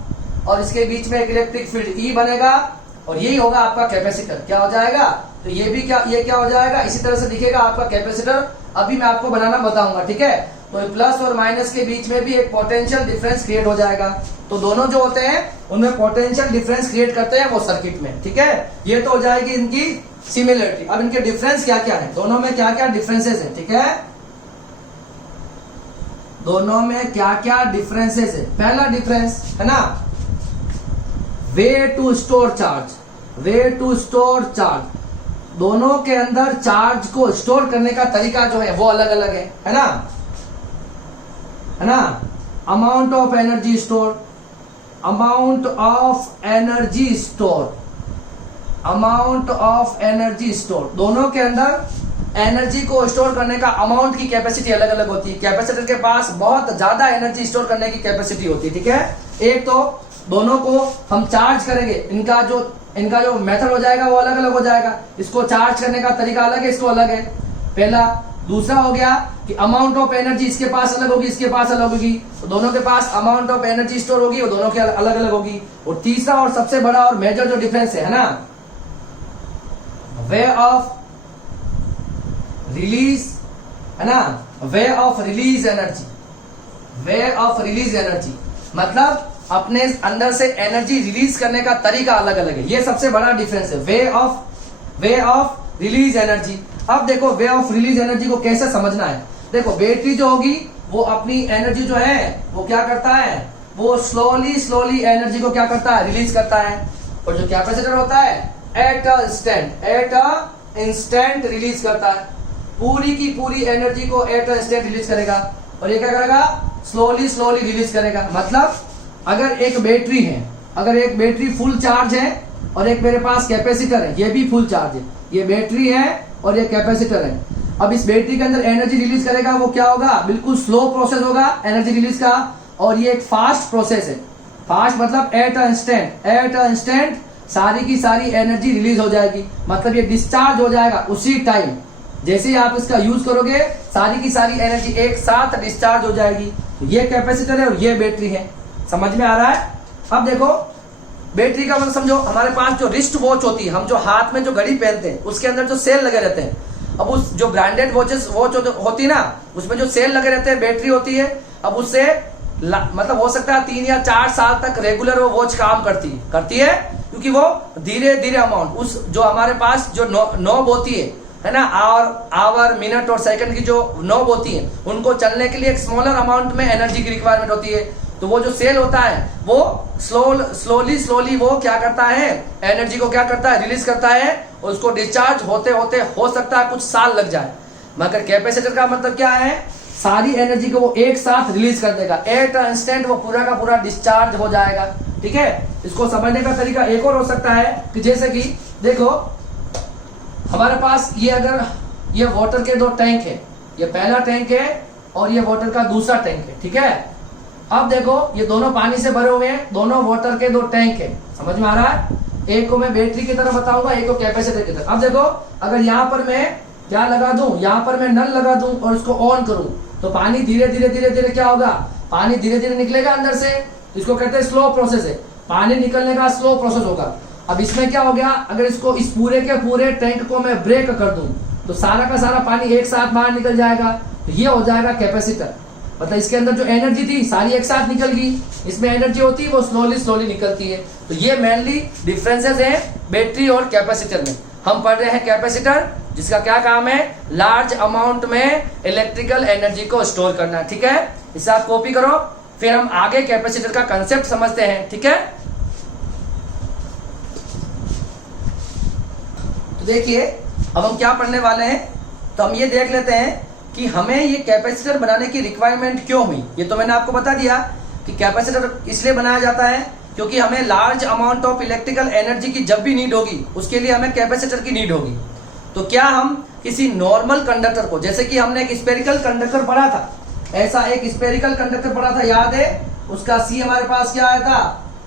और इसके बीच में एक इलेक्ट्रिक फील्ड ई बनेगा, और यही होगा आपका कैपेसिटर। क्या हो जाएगा, तो ये क्या हो जाएगा, इसी तरह से दिखेगा आपका कैपेसिटर। अभी मैं आपको बनाना बताऊंगा, ठीक है। तो प्लस और माइनस के बीच में भी एक पोटेंशियल डिफरेंस क्रिएट हो जाएगा। तो दोनों जो होते हैं उनमें पोटेंशियल डिफरेंस क्रिएट करते हैं वो सर्किट में, ठीक है। ये तो हो जाएगी इनकी सिमिलरिटी। अब इनके डिफरेंस क्या क्या है, दोनों में क्या क्या डिफरेंसेस है, ठीक है, दोनों में क्या क्या डिफरेंसेस है। पहला डिफरेंस है ना, वे टू स्टोर चार्ज, दोनों के अंदर चार्ज को स्टोर करने का तरीका जो है वो अलग अलग है ना, अमाउंट ऑफ एनर्जी स्टोर, दोनों के अंदर एनर्जी को स्टोर करने का अमाउंट की कैपेसिटी अलग अलग होती है। कैपेसिटर के पास बहुत ज्यादा एनर्जी स्टोर करने की कैपेसिटी होती है, ठीक है। एक तो दोनों को हम चार्ज करेंगे, इनका जो मेथड हो जाएगा वो अलग अलग हो जाएगा, इसको चार्ज करने का तरीका अलग है, इसको अलग है, पहला। दूसरा हो गया कि अमाउंट ऑफ एनर्जी इसके पास अलग होगी, इसके पास अलग होगी, तो दोनों के पास अमाउंट ऑफ एनर्जी स्टोर होगी, वो दोनों के अलग अलग होगी। और तीसरा और सबसे बड़ा और मेजर जो डिफरेंस है ना, वे ऑफ रिलीज, है ना, way of release energy, way of release energy मतलब अपने अंदर से एनर्जी रिलीज करने का तरीका अलग अलग है। ये सबसे बड़ा डिफरेंस है, वे ऑफ रिलीज एनर्जी। अब देखो वे ऑफ रिलीज एनर्जी को कैसे समझना है। देखो बैटरी जो होगी वो अपनी एनर्जी जो है वो क्या करता है, वो स्लोली एनर्जी को क्या करता है, रिलीज करता है। और जो कैपेसिटर होता है एट अ इंस्टेंट रिलीज करता है, पूरी की पूरी एनर्जी को एट अ इंस्टेंट रिलीज करेगा। और ये क्या करेगा, स्लोली रिलीज करेगा। मतलब अगर एक बैटरी है, अगर एक बैटरी फुल चार्ज है और एक मेरे पास कैपेसिटर है, ये भी फुल चार्ज है, ये बैटरी है और ये कैपेसिटर है। अब इस बैटरी के अंदर एनर्जी रिलीज करेगा वो क्या होगा, बिल्कुल स्लो प्रोसेस होगा एनर्जी रिलीज का, और ये एक फास्ट प्रोसेस है। फास्ट मतलब एट अ इंस्टेंट सारी की सारी एनर्जी रिलीज हो जाएगी, मतलब ये डिस्चार्ज हो जाएगा उसी टाइम। जैसे ही आप इसका यूज करोगे सारी की सारी एनर्जी एक साथ डिस्चार्ज हो जाएगी। तो ये कैपेसिटर है और ये बैटरी है, समझ में आ रहा है। अब देखो बैटरी का मतलब समझो, हमारे पास जो रिस्ट वॉच होती है, हम जो हाथ में जो घड़ी पहनते हैं उसके अंदर जो सेल लगे रहते हैं। अब उस जो ब्रांडेड वॉच होती है ना, उसमें जो सेल लगे रहते हैं बैटरी होती है। अब उससे मतलब हो सकता है 3 या 4 साल तक रेगुलर वो वॉच काम करती है क्योंकि वो धीरे धीरे अमाउंट उस जो हमारे पास जो नॉब होती है ना, आवर मिनट और सेकंड की जो नॉब होती है उनको चलने के लिए एक स्मॉलर अमाउंट में एनर्जी की रिक्वायरमेंट होती है। तो वो जो सेल होता है वो स्लोली वो क्या करता है, एनर्जी को क्या करता है, रिलीज करता है। और उसको डिस्चार्ज होते होते हो सकता है कुछ साल लग जाए। मगर कैपेसिटर का मतलब क्या है, सारी एनर्जी को वो एक साथ रिलीज कर देगा, एट इंस्टेंट वो पूरा का पूरा डिस्चार्ज हो जाएगा। ठीक है, इसको समझने का तरीका एक और हो सकता है कि जैसे कि देखो हमारे पास ये अगर ये वाटर के 2 टैंक है, ये पहला टैंक है और ये वाटर का दूसरा टैंक है। ठीक है, अब देखो ये दोनों पानी से भरे हुए हैं, दोनों वाटर के 2 टैंक है, समझ में आ रहा है। एक को मैं बैटरी की तरह बताऊंगा, एक को कैपेसिटर की तरह। अब देखो अगर यहाँ पर मैं क्या लगा दूं, यहाँ पर मैं नल लगा दूं और इसको ऑन करूं तो पानी धीरे धीरे क्या होगा, पानी धीरे धीरे निकलेगा अंदर से। तो इसको कहते हैं स्लो प्रोसेस है, पानी निकलने का स्लो प्रोसेस होगा। अब इसमें क्या हो गया, अगर इसको इस पूरे के पूरे टैंक को मैं ब्रेक कर दूं तो सारा का सारा पानी एक साथ बाहर निकल जाएगा। तो ये हो जाएगा कैपेसिटर, मतलब इसके अंदर जो एनर्जी थी सारी एक साथ निकल गई, इसमें एनर्जी होती है वो स्लोली निकलती है। तो ये मेनली डिफरेंसेस हैं बैटरी और कैपेसिटर में। हम पढ़ रहे हैं कैपेसिटर जिसका क्या काम है, लार्ज अमाउंट में इलेक्ट्रिकल एनर्जी को स्टोर करना। ठीक है, इसे आप कॉपी करो, फिर हम आगे कैपेसिटर का कंसेप्ट समझते हैं। ठीक है, तो देखिए अब हम क्या पढ़ने वाले हैं, तो हम ये देख लेते हैं कि हमें ये कैपेसिटर बनाने की रिक्वायरमेंट क्यों हुई। ये तो मैंने आपको बता दिया कि कैपेसिटर इसलिए बनाया जाता है क्योंकि हमें large amount of electrical energy की जब भी नीड होगी उसके लिए हमें कैपेसिटर की नीड होगी। तो क्या हम किसी नॉर्मल कंडक्टर को, जैसे कि हमने एक स्फेरिकल कंडक्टर पढ़ा था, ऐसा एक स्फेरिकल कंडक्टर पढ़ा था, याद है, उसका सी हमारे पास क्या आया था,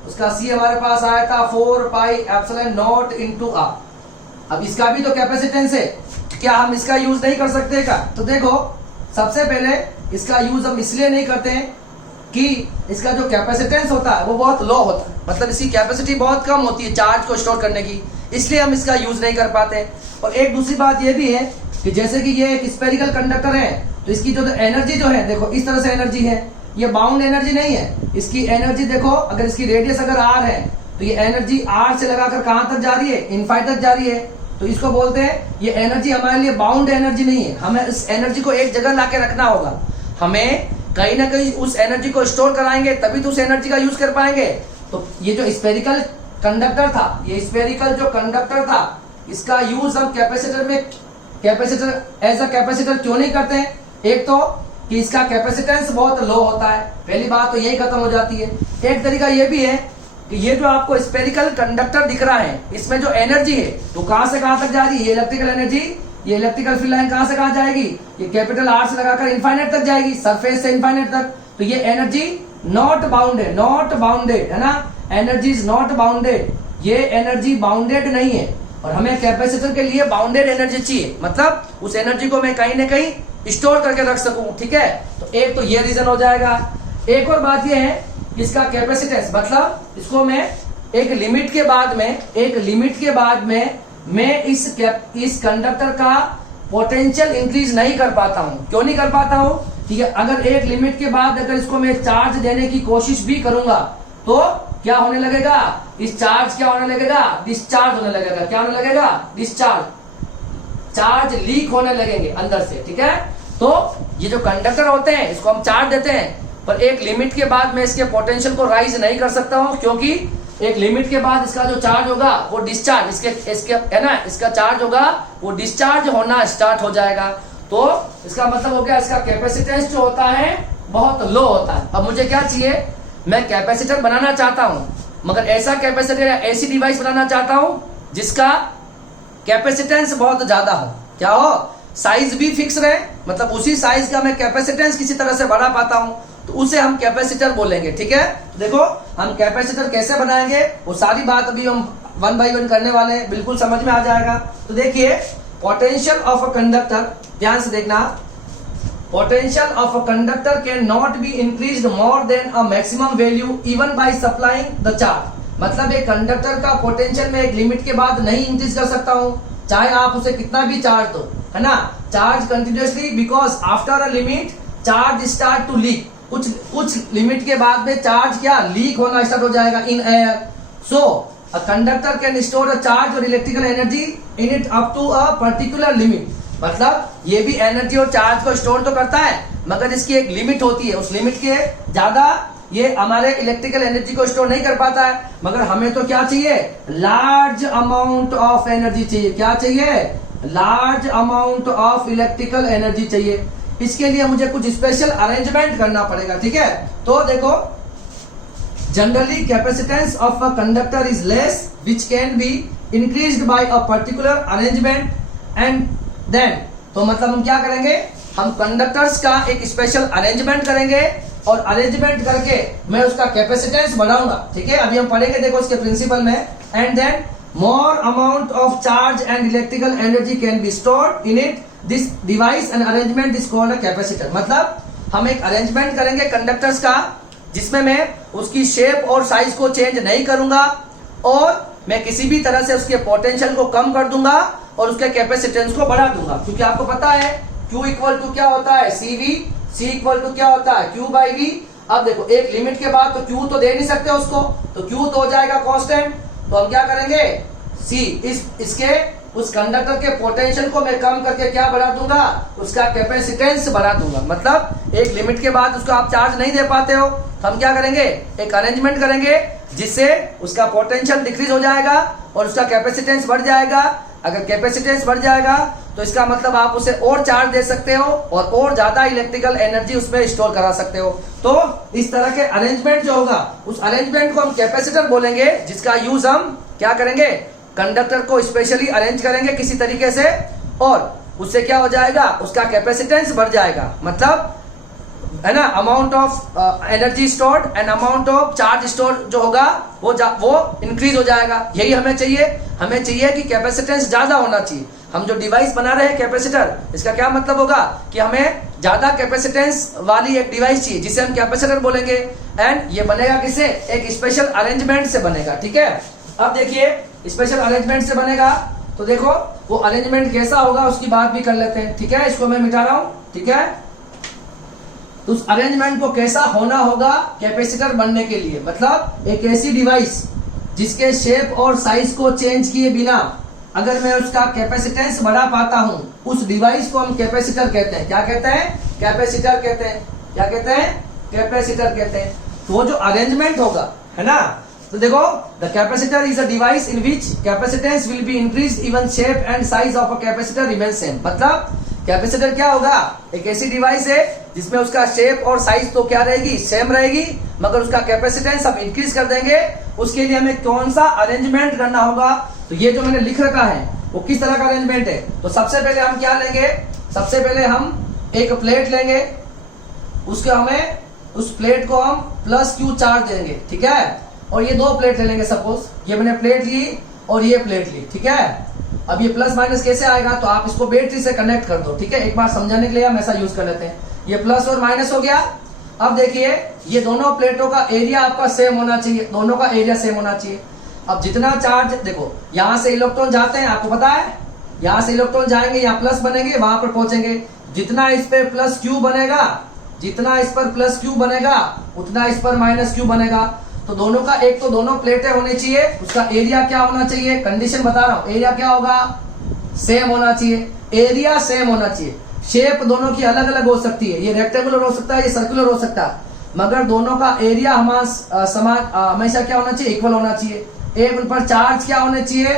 उसका सी हमारे पास आया था 4 pi epsilon naught into R. अब इसका भी तो कैपेसिटेंस है, क्या हम इसका यूज नहीं कर सकते का? तो देखो सबसे पहले इसका यूज हम इसलिए नहीं करते हैं कि इसका जो कैपेसिटेंस होता है वो बहुत लो होता है, मतलब इसकी कैपेसिटी बहुत कम होती है चार्ज को स्टोर करने की, इसलिए हम इसका यूज नहीं कर पाते। और एक दूसरी बात ये भी है कि जैसे कि ये एक स्फेरिकल कंडक्टर है तो इसकी जो एनर्जी जो है, देखो इस तरह से एनर्जी है, ये बाउंड एनर्जी नहीं है। इसकी एनर्जी देखो, अगर इसकी रेडियस अगर आर है तो ये एनर्जी आर से लगाकर कहां तक जा रही है, इनफाइट तक जा रही है। तो इसको बोलते हैं ये एनर्जी हमारे लिए बाउंड एनर्जी नहीं है, हमें इस एनर्जी को एक जगह लाके रखना होगा, हमें कहीं ना कहीं उस एनर्जी को स्टोर कराएंगे तभी तो उस एनर्जी का यूज कर पाएंगे। तो ये जो स्फेरिकल कंडक्टर था, ये स्फेरिकल जो कंडक्टर था, इसका यूज हम कैपेसिटर में कैपेसिटर एज अ कैपेसिटर क्यों नहीं करते हैं? एक तो कि इसका कैपेसिटेंस बहुत लो होता है, पहली बात तो यही खत्म हो जाती है। एक तरीका ये भी है कि ये जो आपको स्फेरिकल कंडक्टर दिख रहा है इसमें जो एनर्जी है तो कहां से कहां तक जा रही है, ये इलेक्ट्रिकल एनर्जी, ये इलेक्ट्रिकल फील्ड लाइन कहां से कहां जाएगी, ये कैपिटल आर से लगाकर इनफाइनाइट तक जाएगी, सरफेस से इनफाइनाइट तक। तो ये एनर्जी नॉट बाउंडेड है ना, एनर्जी इज नॉट बाउंडेड, ये एनर्जी बाउंडेड नहीं है। और हमें कैपेसिटर के लिए बाउंडेड एनर्जी चाहिए, मतलब उस एनर्जी को मैं कहीं ना कहीं स्टोर करके रख सकूं। ठीक है, तो एक तो ये रीजन हो जाएगा। एक और बात ये है इसका कैपेसिटेंस, मतलब इसको मैं एक लिमिट के बाद में मैं इस कंडक्टर का पोटेंशियल इंक्रीज नहीं कर पाता हूं। क्यों नहीं कर पाता हूं? ठीक है, अगर एक लिमिट के बाद अगर इसको मैं चार्ज देने की कोशिश भी करूंगा तो क्या होने लगेगा? इस चार्ज क्या होने लगेगा? डिस्चार्ज होने लगेगा। क्या होने लगेगा? डिस्चार्ज, चार्ज लीक होने लगेंगे अंदर से। ठीक है, तो ये जो कंडक्टर होते हैं इसको हम चार्ज देते हैं, पर एक लिमिट के बाद मैं इसके पोटेंशियल को राइज नहीं कर सकता हूं, क्योंकि एक लिमिट के बाद इसका जो चार्ज होगा वो डिस्चार्ज, इसके है ना, इसका चार्ज होगा वो डिस्चार्ज होना स्टार्ट हो जाएगा। तो इसका मतलब हो गया इसका कैपेसिटेंस जो होता है बहुत लो होता है। अब मुझे क्या चाहिए? मैं कैपेसिटर बनाना चाहता हूं, मगर ऐसा कैपेसिटर या ऐसी डिवाइस बनाना चाहता हूं जिसका कैपेसिटेंस बहुत ज्यादा हो। क्या हो? साइज भी फिक्स रहे, मतलब उसी साइज का मैं कैपेसिटेंस किसी तरह से बढ़ा पाता हूं, तो उसे हम कैपेसिटर बोलेंगे। ठीक है, देखो हम कैपेसिटर कैसे बनाएंगे वो सारी बात अभी हम वन बाय वन करने वाले हैं, बिल्कुल समझ में आ जाएगा। तो देखिए, पोटेंशियल ऑफ अ कंडक्टर, ध्यान से देखना, potential of a conductor can not be increased more than a maximum value even by supplying the charge. मतलब एक कंडक्टर का पोटेंशियल में एक लिमिट के बाद नहीं इंक्रीज कर सकता हूं, चाहे आप उसे कितना भी चार्ज दो, है ना, charge continuously, because after a limit charge start to leak. कुछ लिमिट के बाद में चार्ज क्या लीक होना स्टार्ट हो जाएगा in air. So a conductor can store a charge और electrical energy in it up to a particular limit. मतलब ये भी एनर्जी और चार्ज को स्टोर तो करता है, मगर इसकी एक लिमिट होती है, उस लिमिट के ज्यादा ये हमारे इलेक्ट्रिकल एनर्जी को स्टोर नहीं कर पाता है। मगर हमें तो क्या चाहिए? लार्ज अमाउंट ऑफ एनर्जी चाहिए। क्या चाहिए? Large amount of electrical energy चाहिए। इसके लिए मुझे कुछ स्पेशल अरेंजमेंट करना पड़ेगा। ठीक है, तो देखो, generally capacitance of a conductor is less which can be increased by a particular arrangement and then, तो मतलब हम क्या करेंगे? हम कंडक्टर्स का एक स्पेशल अरेंजमेंट करेंगे और अरेंजमेंट करके मैं उसका कैपेसिटेंस बढ़ाऊंगा। ठीक है, अभी हम पढ़ेंगे, देखो इसके प्रिंसिपल में। And then more amount of charge and electrical energy can be stored in it, this device and arrangement is called a capacitor. मतलब हम एक अरेंजमेंट करेंगे कंडक्टर्स का जिसमें मैं उसकी शेप और साइज को चेंज नहीं करूंगा और मैं किसी भी तरह से उसके पोटेंशियल को कम कर दूंगा और उसके कैपेसिटेंस को बढ़ा दूंगा। क्योंकि आपको पता है Q इक्वल टू क्या होता है? CV, C इक्वल टू क्या होता है? Q by V। अब देखो, एक लिमिट के बाद तो Q तो दे नहीं सकते उसको, तो Q तो हो जाएगा कांस्टेंट। तो हम क्या करेंगे? C इसके उस कंडक्टर के पोटेंशियल को मैं कम करके क्या बढ़ा दूंगा? उसका कैपेसिटेंस बढ़ा दूंगा। मतलब एक लिमिट के बाद उसको आप चार्ज नहीं दे पाते हो, तो हम क्या करेंगे? एक अरेंजमेंट करेंगे जिससे उसका पोटेंशियल डिक्रीज हो जाएगा और उसका कैपेसिटेंस बढ़ जाएगा। अगर कैपेसिटेंस बढ़ जाएगा तो इसका मतलब आप उसे और चार्ज दे सकते हो और ज्यादा इलेक्ट्रिकल एनर्जी उसमें स्टोर करा सकते हो। तो इस तरह के अरेंजमेंट जो होगा, उस अरेंजमेंट को हम कैपेसिटर बोलेंगे, जिसका यूज हम क्या करेंगे? कंडक्टर को स्पेशली अरेंज करेंगे किसी तरीके से और उससे क्या हो जाएगा? उसका कैपेसिटेंस बढ़ जाएगा। मतलब है ना, amount of energy stored and amount of charge store जो होगा वो इंक्रीज हो जाएगा। यही हमें चाहिए। हमें चाहिए कि कैपेसिटेंस ज्यादा होना चाहिए। हम जो डिवाइस बना रहे हैं कैपेसिटर, इसका क्या मतलब होगा? कि हमें ज्यादा कैपेसिटेंस वाली एक डिवाइस चाहिए जिसे हम कैपेसिटर बोलेंगे। एंड ये बनेगा किससे? एक स्पेशल अरेंजमेंट से बनेगा। ठीक है, अब देखिए, स्पेशल अरेंजमेंट से बनेगा तो देखो वो अरेंजमेंट कैसा होगा उसकी बात भी कर लेते हैं। ठीक है, इसको मैं मिटा रहा हूं। ठीक है, तो उस अरेंजमेंट को कैसा होना होगा कैपेसिटर बनने के लिए? मतलब एक ऐसी डिवाइस जिसके शेप और साइज को चेंज किए बिना अगर मैं उसका कैपेसिटेंस बढ़ा पाता हूं, उस डिवाइस को हम कैपेसिटर कहते हैं। क्या कहते हैं? कैपेसिटर कहते हैं। क्या कहते हैं? कैपेसिटर कहते हैं। तो वो जो अरेंजमेंट होगा, है ना, तो देखो, the capacitor is a device in which capacitance will be increased even shape and size of a capacitor remain same. मतलब कैपेसिटर क्या होगा? एक ऐसी डिवाइस है जिसमें उसका शेप और साइज तो क्या रहेगी? सेम रहेगी, मगर उसका कैपेसिटेंस हम इंक्रीज कर देंगे। उसके लिए हमें कौन सा अरेंजमेंट करना होगा? तो ये जो मैंने लिख रखा है वो किस तरह का अरेंजमेंट है? तो सबसे पहले हम क्या लेंगे? सबसे पहले हम एक प्लेट लेंगे, उसके हमें उस प्लेट को हम प्लस Q चार्ज देंगे। ठीक है, और ये दो प्लेट ले लेंगे। सपोज ये मैंने प्लेट ली और ये प्लेट ली। ठीक है, अब ये प्लस माइनस कैसे आएगा? तो आप इसको बैटरी से कनेक्ट कर दो। ठीक है, एक बार समझाने के लिए हम ऐसा यूज कर लेते हैं। ये प्लस और माइनस हो गया। अब देखिए, ये दोनों प्लेटों का एरिया आपका सेम होना चाहिए, दोनों का एरिया सेम होना चाहिए। अब जितना चार्ज, देखो यहां से इलेक्ट्रॉन जाते हैं, आपको पता है यहाँ से इलेक्ट्रॉन जाएंगे, यहाँ प्लस बनेंगे, वहां पर पहुंचेंगे। जितना इस पे प्लस क्यू बनेगा, जितना इस पर प्लस क्यू बनेगा उतना इस पर माइनस क्यू बनेगा। तो दोनों का, एक तो दोनों प्लेटें होनी चाहिए, उसका एरिया क्या होना चाहिए, कंडीशन बता रहा हूं, एरिया क्या होगा, सेम होना चाहिए, एरिया सेम होना चाहिए। शेप दोनों की अलग अलग हो सकती है, ये रेक्टेंगुलर हो सकता है, ये सर्कुलर हो सकता है, मगर दोनों का एरिया हमारा समान हमेशा क्या होना चाहिए, इक्वल होना चाहिए। एक उन पर चार्ज क्या होने चाहिए,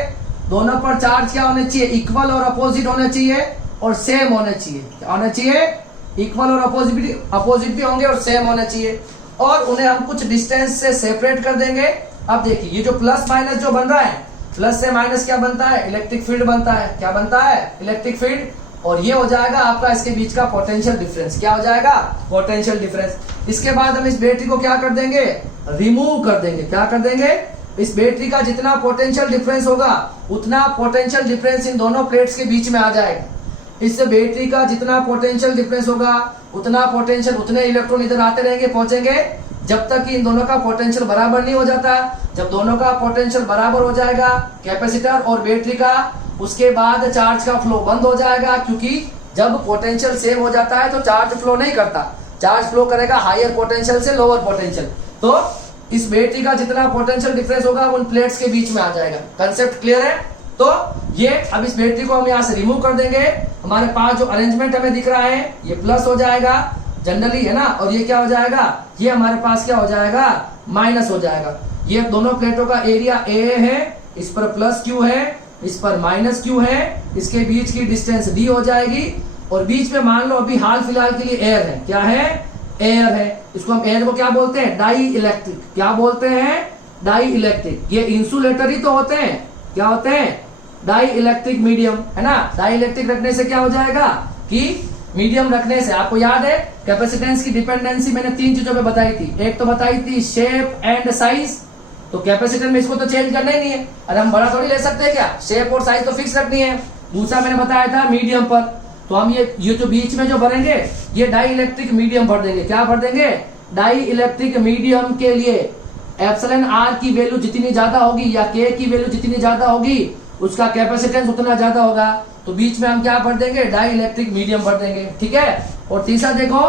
दोनों पर चार्ज क्या होने चाहिए, इक्वल और अपोजिट होने चाहिए और सेम होने चाहिए। क्या होने चाहिए, इक्वल और अपोजिट भी होंगे और सेम होने चाहिए। और उन्हें हम कुछ डिस्टेंस से सेपरेट कर देंगे। अब देखिए ये जो प्लस माइनस जो बन रहा है, प्लस से माइनस क्या बनता है, इलेक्ट्रिक फील्ड बनता है। क्या बनता है, इलेक्ट्रिक फील्ड। और ये हो जाएगा आपका इसके बीच का पोटेंशियल डिफरेंस। क्या हो जाएगा, पोटेंशियल डिफरेंस। इसके बाद हम इस बैटरी को क्या कर देंगे, रिमूव कर देंगे। क्या कर देंगे, इस बैटरी का जितना पोटेंशियल डिफरेंस होगा उतना पोटेंशियल डिफरेंस इन दोनों प्लेट्स के बीच में आ जाएगा। इस बैटरी का जितना पोटेंशियल डिफरेंस होगा उतना पोटेंशियल, उतने इलेक्ट्रॉन इधर आते रहेंगे, पहुंचेंगे, जब तक कि इन दोनों का पोटेंशियल बराबर नहीं हो जाता। जब दोनों का पोटेंशियल बराबर हो जाएगा, कैपेसिटर और बैटरी का, उसके बाद चार्ज का फ्लो बंद हो जाएगा। क्योंकि जब पोटेंशियल सेम हो जाता है तो चार्ज फ्लो नहीं करता, चार्ज फ्लो करेगा हायर पोटेंशियल से लोअर पोटेंशियल। तो इस बैटरी का जितना पोटेंशियल डिफरेंस होगा उन प्लेट्स के बीच में आ जाएगा। कंसेप्ट क्लियर है। तो ये अब इस बैटरी को हम यहाँ से रिमूव कर देंगे। हमारे पास जो अरेंजमेंट हमें दिख रहा है ये प्लस हो जाएगा जनरली, है ना, और ये क्या हो जाएगा, ये हमारे पास क्या हो जाएगा, माइनस हो जाएगा। ये दोनों प्लेटों का एरिया ए है, इस पर प्लस क्यू है, इस पर माइनस क्यू है, इसके बीच की डिस्टेंस डी हो जाएगी। और बीच में मान लो अभी हाल फिलहाल के लिए एयर है। क्या है, एयर है। इसको हम एयर को क्या बोलते हैं, डाई इलेक्ट्रिक। क्या बोलते हैं, डाई इलेक्ट्रिक। ये इंसुलेटर ही तो होते हैं। क्या होते हैं, डाई इलेक्ट्रिक मीडियम, है ना। डाई इलेक्ट्रिक रखने से क्या हो जाएगा कि मीडियम रखने से, आपको याद है कैपेसिटेंस की डिपेंडेंसी मैंने 3 चीजों पे बताई थी। एक तो बताई थी शेप एंड साइज, तो कैपेसिटर में इसको तो चेंज करना ही नहीं है। अरे हम बड़ा थोड़ी ले सकते हैं क्या, शेप और साइज तो फिक्स रखनी है। दूसरा मैंने बताया था मीडियम पर, तो हम ये जो बीच में जो भरेंगे ये डाई इलेक्ट्रिक मीडियम भर देंगे। क्या भर देंगे, डाई इलेक्ट्रिक मीडियम के लिए एप्सिलॉन आर की वैल्यू जितनी ज्यादा होगी या के की वैल्यू जितनी ज्यादा होगी उसका कैपेसिटेंस उतना ज्यादा होगा। तो बीच में हम क्या भर देंगे, डाई इलेक्ट्रिक मीडियम भर देंगे। ठीक है। और तीसरा देखो,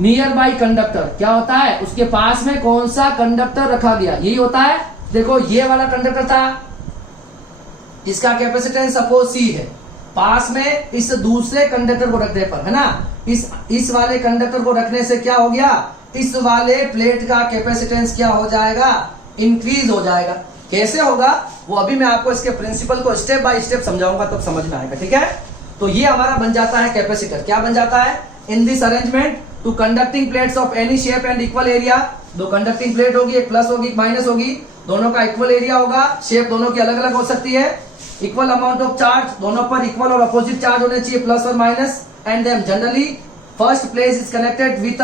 नियर बाई कंडक्टर। क्या होता है, उसके पास में कौन सा कंडक्टर रखा गया, यही होता है। देखो ये वाला कंडक्टर था, इसका कैपेसिटेंस सपोज सी है, पास में इस दूसरे कंडक्टर को रखने पर, है ना, इस वाले कंडक्टर को रखने से क्या हो गया, इस वाले प्लेट का कैपेसिटेंस क्या हो जाएगा, इंक्रीज हो जाएगा। कैसे होगा वो अभी मैं आपको इसके प्रिंसिपल को स्टेप बाय स्टेप समझाऊंगा, तब समझ में आएगा। ठीक है। तो ये हमारा बन जाता है कैपेसिटर। क्या बन जाता है, in this arrangement two conducting plates of any shape and equal area. दो कंडक्टिंग प्लेट होगी, एक प्लस होगी एक माइनस होगी, दोनों का इक्वल एरिया होगा, शेप दोनों की अलग अलग हो सकती है, इक्वल अमाउंट ऑफ चार्ज, दोनों पर इक्वल और अपोजिट चार्ज होने चाहिए, प्लस और minus, and then generally first place is connected with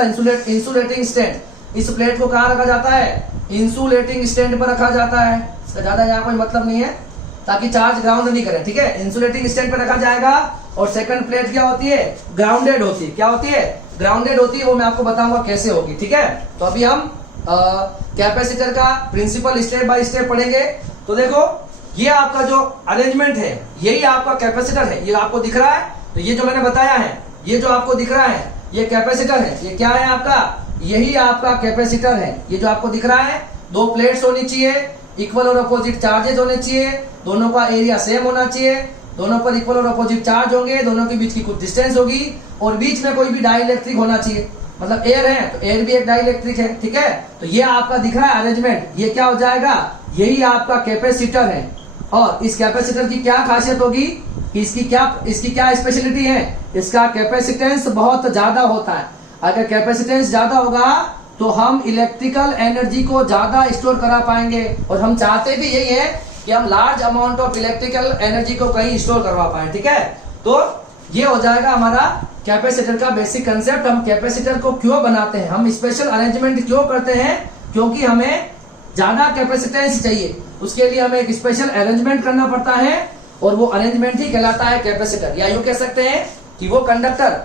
insulating stand. इस प्लेट को कहाँ रखा जाता है, इंसुलेटिंग स्टैंड पर रखा जाता है। इसका ज्यादा यहाँ कोई मतलब नहीं है, ताकि चार्ज ग्राउंड नहीं करे। ठीक है, इंसुलेटिंग स्टैंड पर रखा जाएगा। और सेकंड प्लेट क्या होती है, ग्राउंडेड होती है। क्या होती है, ग्राउंडेड होती है, वो मैं आपको बताऊंगा कैसे होगी। ठीक है। तो अभी हम कैपेसिटर का प्रिंसिपल स्टेप बाय स्टेप पढ़ेंगे। तो देखो ये आपका जो अरेंजमेंट है यही आपका कैपेसिटर है, ये आपको दिख रहा है। तो ये जो मैंने बताया है, ये जो आपको दिख रहा है ये कैपेसिटर है। ये क्या है आपका, यही आपका कैपेसिटर है। ये जो आपको दिख रहा है, दो प्लेट्स होनी चाहिए, इक्वल और अपोजिट चार्जेस होने चाहिए, दोनों का एरिया सेम होना चाहिए, दोनों पर इक्वल और अपोजिट चार्ज होंगे, दोनों के बीच की कुछ डिस्टेंस होगी, और बीच में कोई भी डाई इलेक्ट्रिक होना चाहिए। मतलब एयर है तो एयर भी एक डाई इलेक्ट्रिक है। ठीक है। तो ये आपका दिख रहा है अरेंजमेंट, ये क्या हो जाएगा, यही आपका कैपेसिटर है। और इस कैपेसिटर की क्या खासियत होगी, इसकी क्या स्पेशलिटी है, इसका कैपेसिटेंस बहुत ज्यादा होता है। अगर कैपेसिटेंस ज्यादा होगा तो हम इलेक्ट्रिकल एनर्जी को ज्यादा स्टोर करा पाएंगे, और हम चाहते भी यही है कि हम large amount of electrical energy को कहीं स्टोर करवा पाए। ठीक है। तो ये हो जाएगा हमारा कैपेसिटर का बेसिक कंसेप्ट। हम कैपेसिटर को क्यों बनाते हैं, हम स्पेशल अरेंजमेंट क्यों करते हैं, क्योंकि हमें ज्यादा कैपेसिटेंस चाहिए, उसके लिए हमें एक स्पेशल अरेंजमेंट करना पड़ता है, और वो अरेंजमेंट ही कहलाता है कैपेसिटर। या यूं कह सकते हैं कि वो कंडक्टर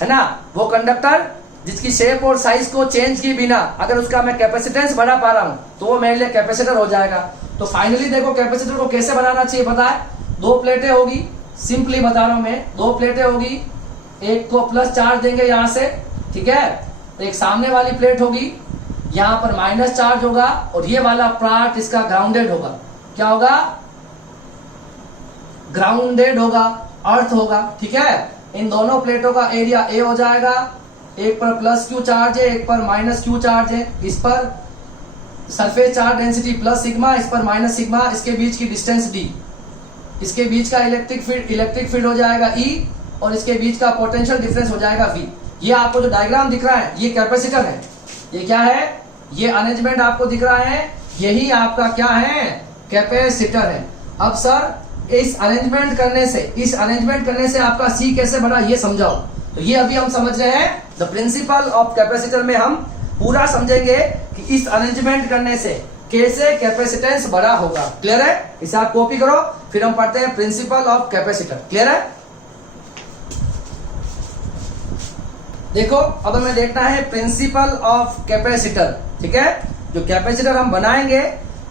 है ना, वो कंडक्टर जिसकी शेप और साइज को चेंज किए बिना अगर उसका मैं कैपेसिटेंस बढ़ा पा रहा हूं तो वो मेरे लिए कैपेसिटर हो जाएगा। तो फाइनली देखो कैपेसिटर को कैसे बनाना चाहिए पता है, दो प्लेटें होगी, सिंपली बता रहा हूं मैं, दो प्लेटें होगी, एक को प्लस चार्ज देंगे यहां से, ठीक है, तो एक सामने वाली प्लेट होगी, यहां पर माइनस चार्ज होगा, और ये वाला पार्ट इसका ग्राउंडेड होगा। क्या होगा? ग्राउंडेड होगा, अर्थ होगा, ठीक है। इन दोनों प्लेटों का एरिया ए हो जाएगा, एक पर प्लस क्यू चार्ज है, एक पर माइनस क्यू चार्ज है, इस पर surface charge density plus sigma, इस पर माइनस सिग्मा, इसके बीच की डिस्टेंस डी, इसके बीच का इलेक्ट्रिक फील्ड हो जाएगा ई, और इसके बीच का पोटेंशियल डिफरेंस हो जाएगा वी। ये आपको जो डायग्राम दिख रहा है ये कैपेसिटर है, ये क्या है, ये अरेंजमेंट आपको दिख रहा है, यही आपका क्या है, कैपेसिटर है। अब सर इस अरेंजमेंट करने से आपका सी कैसे बढ़ा ये समझाओ, तो ये अभी हम समझ रहे हैं। द प्रिंसिपल ऑफ कैपेसिटर में हम पूरा समझेंगे कि इस अरेंजमेंट करने से कैसे कैपेसिटेंस बड़ा होगा। क्लियर है? इसे आप कॉपी करो, फिर हम पढ़ते हैं प्रिंसिपल ऑफ कैपेसिटर। क्लियर है? देखो अब हमें देखना है प्रिंसिपल ऑफ कैपेसिटर, ठीक है। जो कैपेसिटर हम बनाएंगे,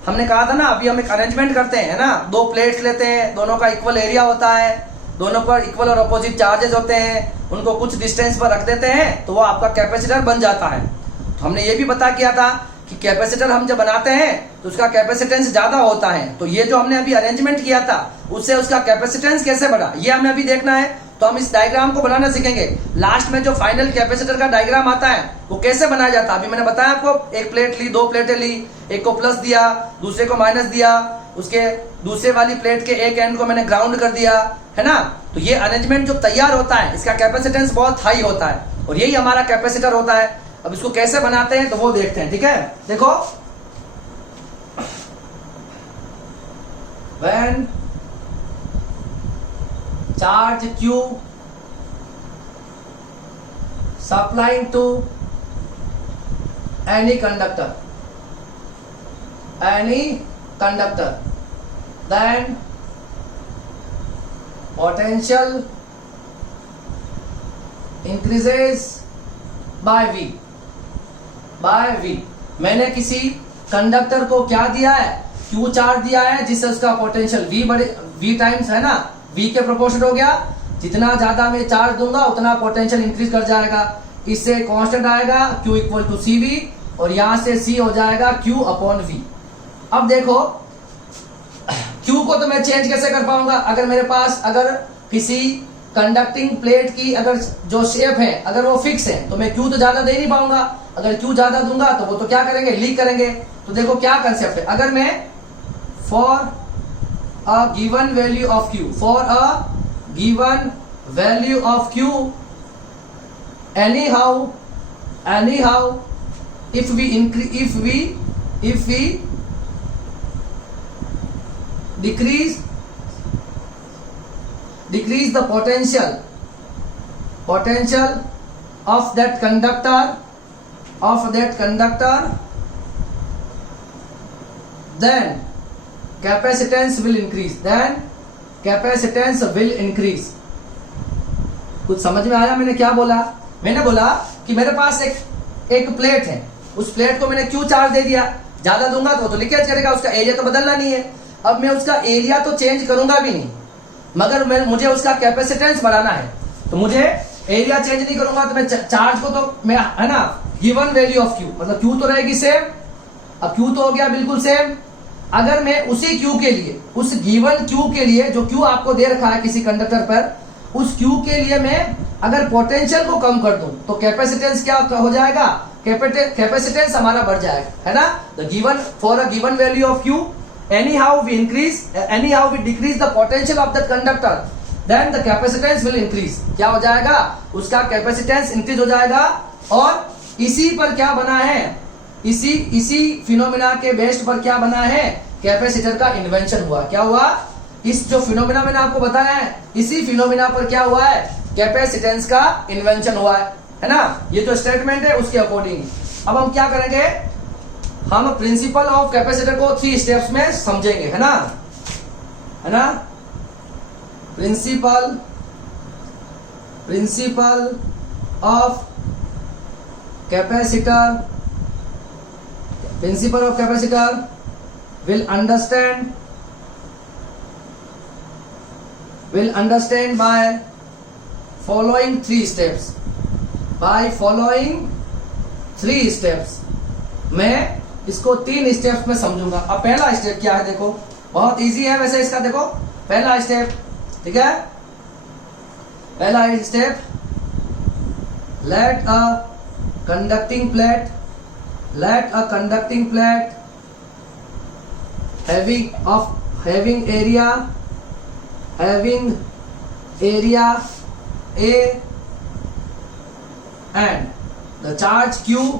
हमने कहा था ना अभी हम एक अरेंजमेंट करते हैं, है ना, दो प्लेट्स लेते हैं, दोनों का इक्वल एरिया होता है, दोनों पर इक्वल और अपोजिट चार्जेस होते हैं, उनको कुछ डिस्टेंस पर रख देते हैं तो वो आपका कैपेसिटर बन जाता है। तो हमने ये भी पता किया था कि कैपेसिटर हम जब बनाते हैं तो उसका कैपेसिटेंस ज्यादा होता है। तो ये जो हमने अभी अरेंजमेंट किया था उससे उसका कैपेसिटेंस कैसे बढ़ा ये हमें अभी देखना है। तो हम इस डायग्राम को बनाना सीखेंगे। लास्ट में जो फाइनल कैपेसिटर का डायग्राम आता है वो कैसे बनाया जाता है अभी मैंने बताया आपको। एक प्लेट ली, दो प्लेटें ली, एक को प्लस दिया, दूसरे को माइनस दिया, उसके दूसरे वाली प्लेट के एक एंड को मैंने ग्राउंड कर दिया, है ना। तो ये अरेंजमेंट जो तैयार होता है इसका कैपेसिटेंस बहुत हाई होता है और यही हमारा कैपेसिटर होता है। अब इसको कैसे बनाते हैं तो वो देखते हैं, ठीक है। देखो, when charge Q supplying to any conductor, then potential increases by V। मैंने किसी कंडक्टर को क्या दिया है, Q चार्ज दिया है, जिससे उसका पोटेंशियल V टाइम्स है ना, V के प्रोपोर्शन हो गया। जितना ज्यादा मैं चार्ज दूंगा उतना पोटेंशियल इंक्रीज कर जाएगा। इससे कांस्टेंट आएगा Q इक्वल टू CV और यहां से C हो जाएगा Q अपॉन V। अब देखो Q को तो मैं चेंज कैसे कर पाऊंगा, अगर मेरे पास अगर किसी कंडक्टिंग प्लेट की अगर जो शेप है अगर वो फिक्स है तो मैं Q तो ज्यादा दे नहीं पाऊंगा। अगर Q ज्यादा दूंगा तो वो तो क्या करेंगे, लीक करेंगे। तो देखो क्या कंसेप्ट है, अगर मैं for a given value of Q, for a given value of Q, anyhow if we decrease the potential of that conductor, then capacitance will increase। कुछ समझ में आया मैंने क्या बोला? मैंने बोला कि मेरे पास एक प्लेट है, उस प्लेट को मैंने Q चार्ज दे दिया, ज्यादा दूंगा तो वो तो लीकेज करेगा, उसका एरिया तो बदलना नहीं है। अब मैं उसका एरिया तो चेंज करूंगा भी नहीं, मगर मुझे उसका कैपेसिटेंस बढ़ाना है। तो मुझे एरिया चेंज नहीं करूंगा तो मैं चार्ज को तो मैं, है ना, गिवन वैल्यू ऑफ Q, मतलब Q तो रहेगी सेम। अब Q तो हो गया बिल्कुल सेम। अगर मैं उसी Q के लिए, उस गिवन Q के लिए जो Q आपको दे रखा है किसी कंडक्टर पर, उस Q के लिए मैं अगर पोटेंशियल को कम कर दूं तो कैपेसिटेंस क्या हो जाएगा, कैपेसिटेंस हमारा बढ़ जाएगा, है ना। The given for a given value of Q, anyhow we decrease the potential of that conductor, then the capacitance will increase। क्या हो जाएगा, उसका कैपेसिटेंस इंक्रीज हो जाएगा। और इसी पर क्या बना है, इसी फिनोमिना के बेस्ड पर क्या बना है, कैपेसिटर का इन्वेंशन हुआ। क्या हुआ, इस जो फिनोमिना मैंने आपको बताया है इसी फिनोमिना पर क्या हुआ है, कैपेसिटेंस का इन्वेंशन हुआ है ना। ये जो स्टेटमेंट है उसके अकॉर्डिंग अब हम क्या करेंगे, हम प्रिंसिपल ऑफ कैपेसिटर को 3 स्टेप्स में समझेंगे, है ना। Principle of capacitor will understand will understand by following 3 steps. By following 3 steps. मैं इसको 3 स्टेप्स में समझूंगा. अब पहला स्टेप क्या है देखो, बहुत इजी है वैसे इसका. देखो पहला स्टेप, ठीक है, पहला step, let a conducting plate having area A and the charge Q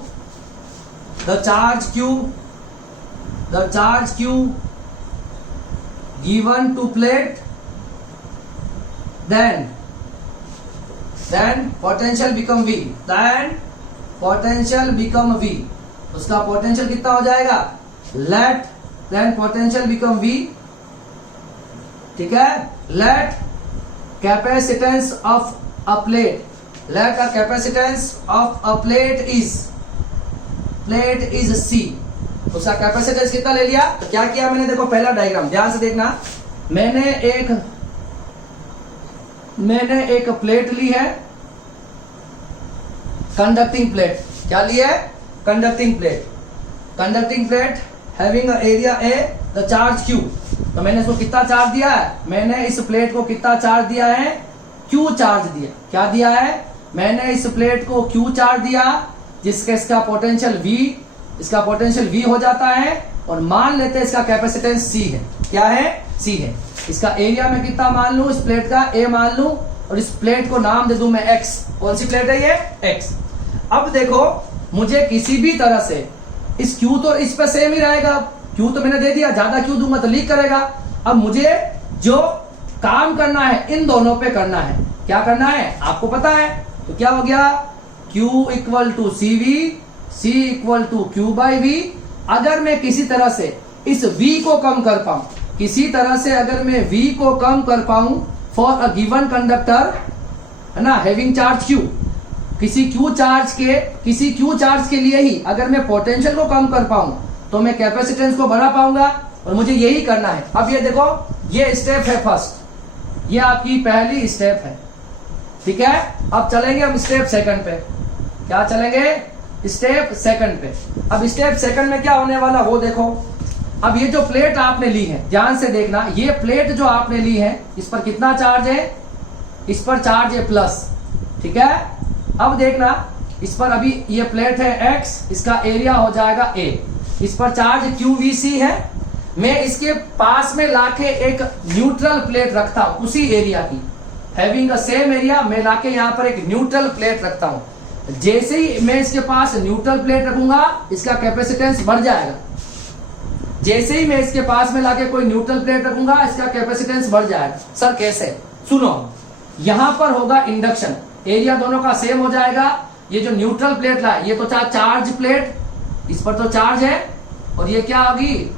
given to plate, then potential become V. उसका पोटेंशियल कितना हो जाएगा, then potential become V, ठीक है. Let capacitance of a plate is C. उसका capacitance कितना ले लिया. तो क्या किया मैंने, देखो पहला डायग्राम ध्यान से देखना. मैंने एक प्लेट ली है, कंडक्टिंग प्लेट. क्या ली है, conducting plate having area A, the charge Q. तो मैंने इसको कितना चार्ज दिया है, मैंने इस प्लेट को कितना चार्ज दिया है, Q चार्ज दिया. क्या दिया है, मैंने इस प्लेट को Q चार्ज दिया, जिसका इसका पोटेंशियल V हो जाता है. और मान लेते हैं इसका कैपेसिटेंस C है. क्या है, C है. इसका एरिया में कितना मान लूं, इस प्लेट का A मान लूं, और इस प्लेट को नाम दे दूं मैं X. कौन सी प्लेट है ये, X. अब देखो मुझे किसी भी तरह से इस Q तो इस पे सेम ही रहेगा. Q तो मैंने दे दिया, ज्यादा Q दूंगा तो लीक करेगा. अब मुझे जो काम करना है इन दोनों पे करना है. क्या करना है आपको पता है. तो क्या हो गया, Q equal to CV, C equal to Q by V. अगर मैं किसी तरह से इस V को कम कर पाऊं, अगर मैं V को कम कर पाऊं फॉर अ गिवन कंडक्टर, है ना, हैविंग चार्ज Q, किसी Q चार्ज के लिए ही अगर मैं पोटेंशियल को कम कर पाऊं तो मैं कैपेसिटेंस को बढ़ा पाऊंगा. और मुझे यही करना है. अब ये देखो, ये स्टेप है फर्स्ट, ये आपकी पहली स्टेप है, ठीक है. अब चलेंगे हम स्टेप सेकंड पे. क्या चलेंगे, स्टेप सेकंड पे. अब स्टेप सेकंड में क्या होने वाला वो देखो. अब ये जो प्लेट आपने ली है, ध्यान से देखना, ये प्लेट जो आपने ली है इस पर कितना चार्ज है, इस पर चार्ज है प्लस, ठीक है. अब देखना, इस पर अभी ये प्लेट है X, इसका एरिया हो जाएगा A, इस पर चार्ज QVC है. मैं इसके पास में लाके एक न्यूट्रल प्लेट रखता हूं उसी एरिया की, हैविंग अ सेम एरिया. मैं लाके यहाँ पर एक न्यूट्रल प्लेट रखता हूं. जैसे ही मैं इसके पास न्यूट्रल प्लेट रखूंगा इसका कैपेसिटेंस बढ़ जाएगा. जैसे ही मैं इसके पास में लाके कोई न्यूट्रल प्लेट रखूंगा इसका कैपेसिटेंस बढ़ जाएगा. सर कैसे, सुनो, यहां पर होगा इंडक्शन, एरिया दोनों का सेम हो जाएगा. ये जो न्यूट्रल प्लेट ला है ये तो चार्ज प्लेट, इस पर तो चार्ज है, और ये क्या होगी,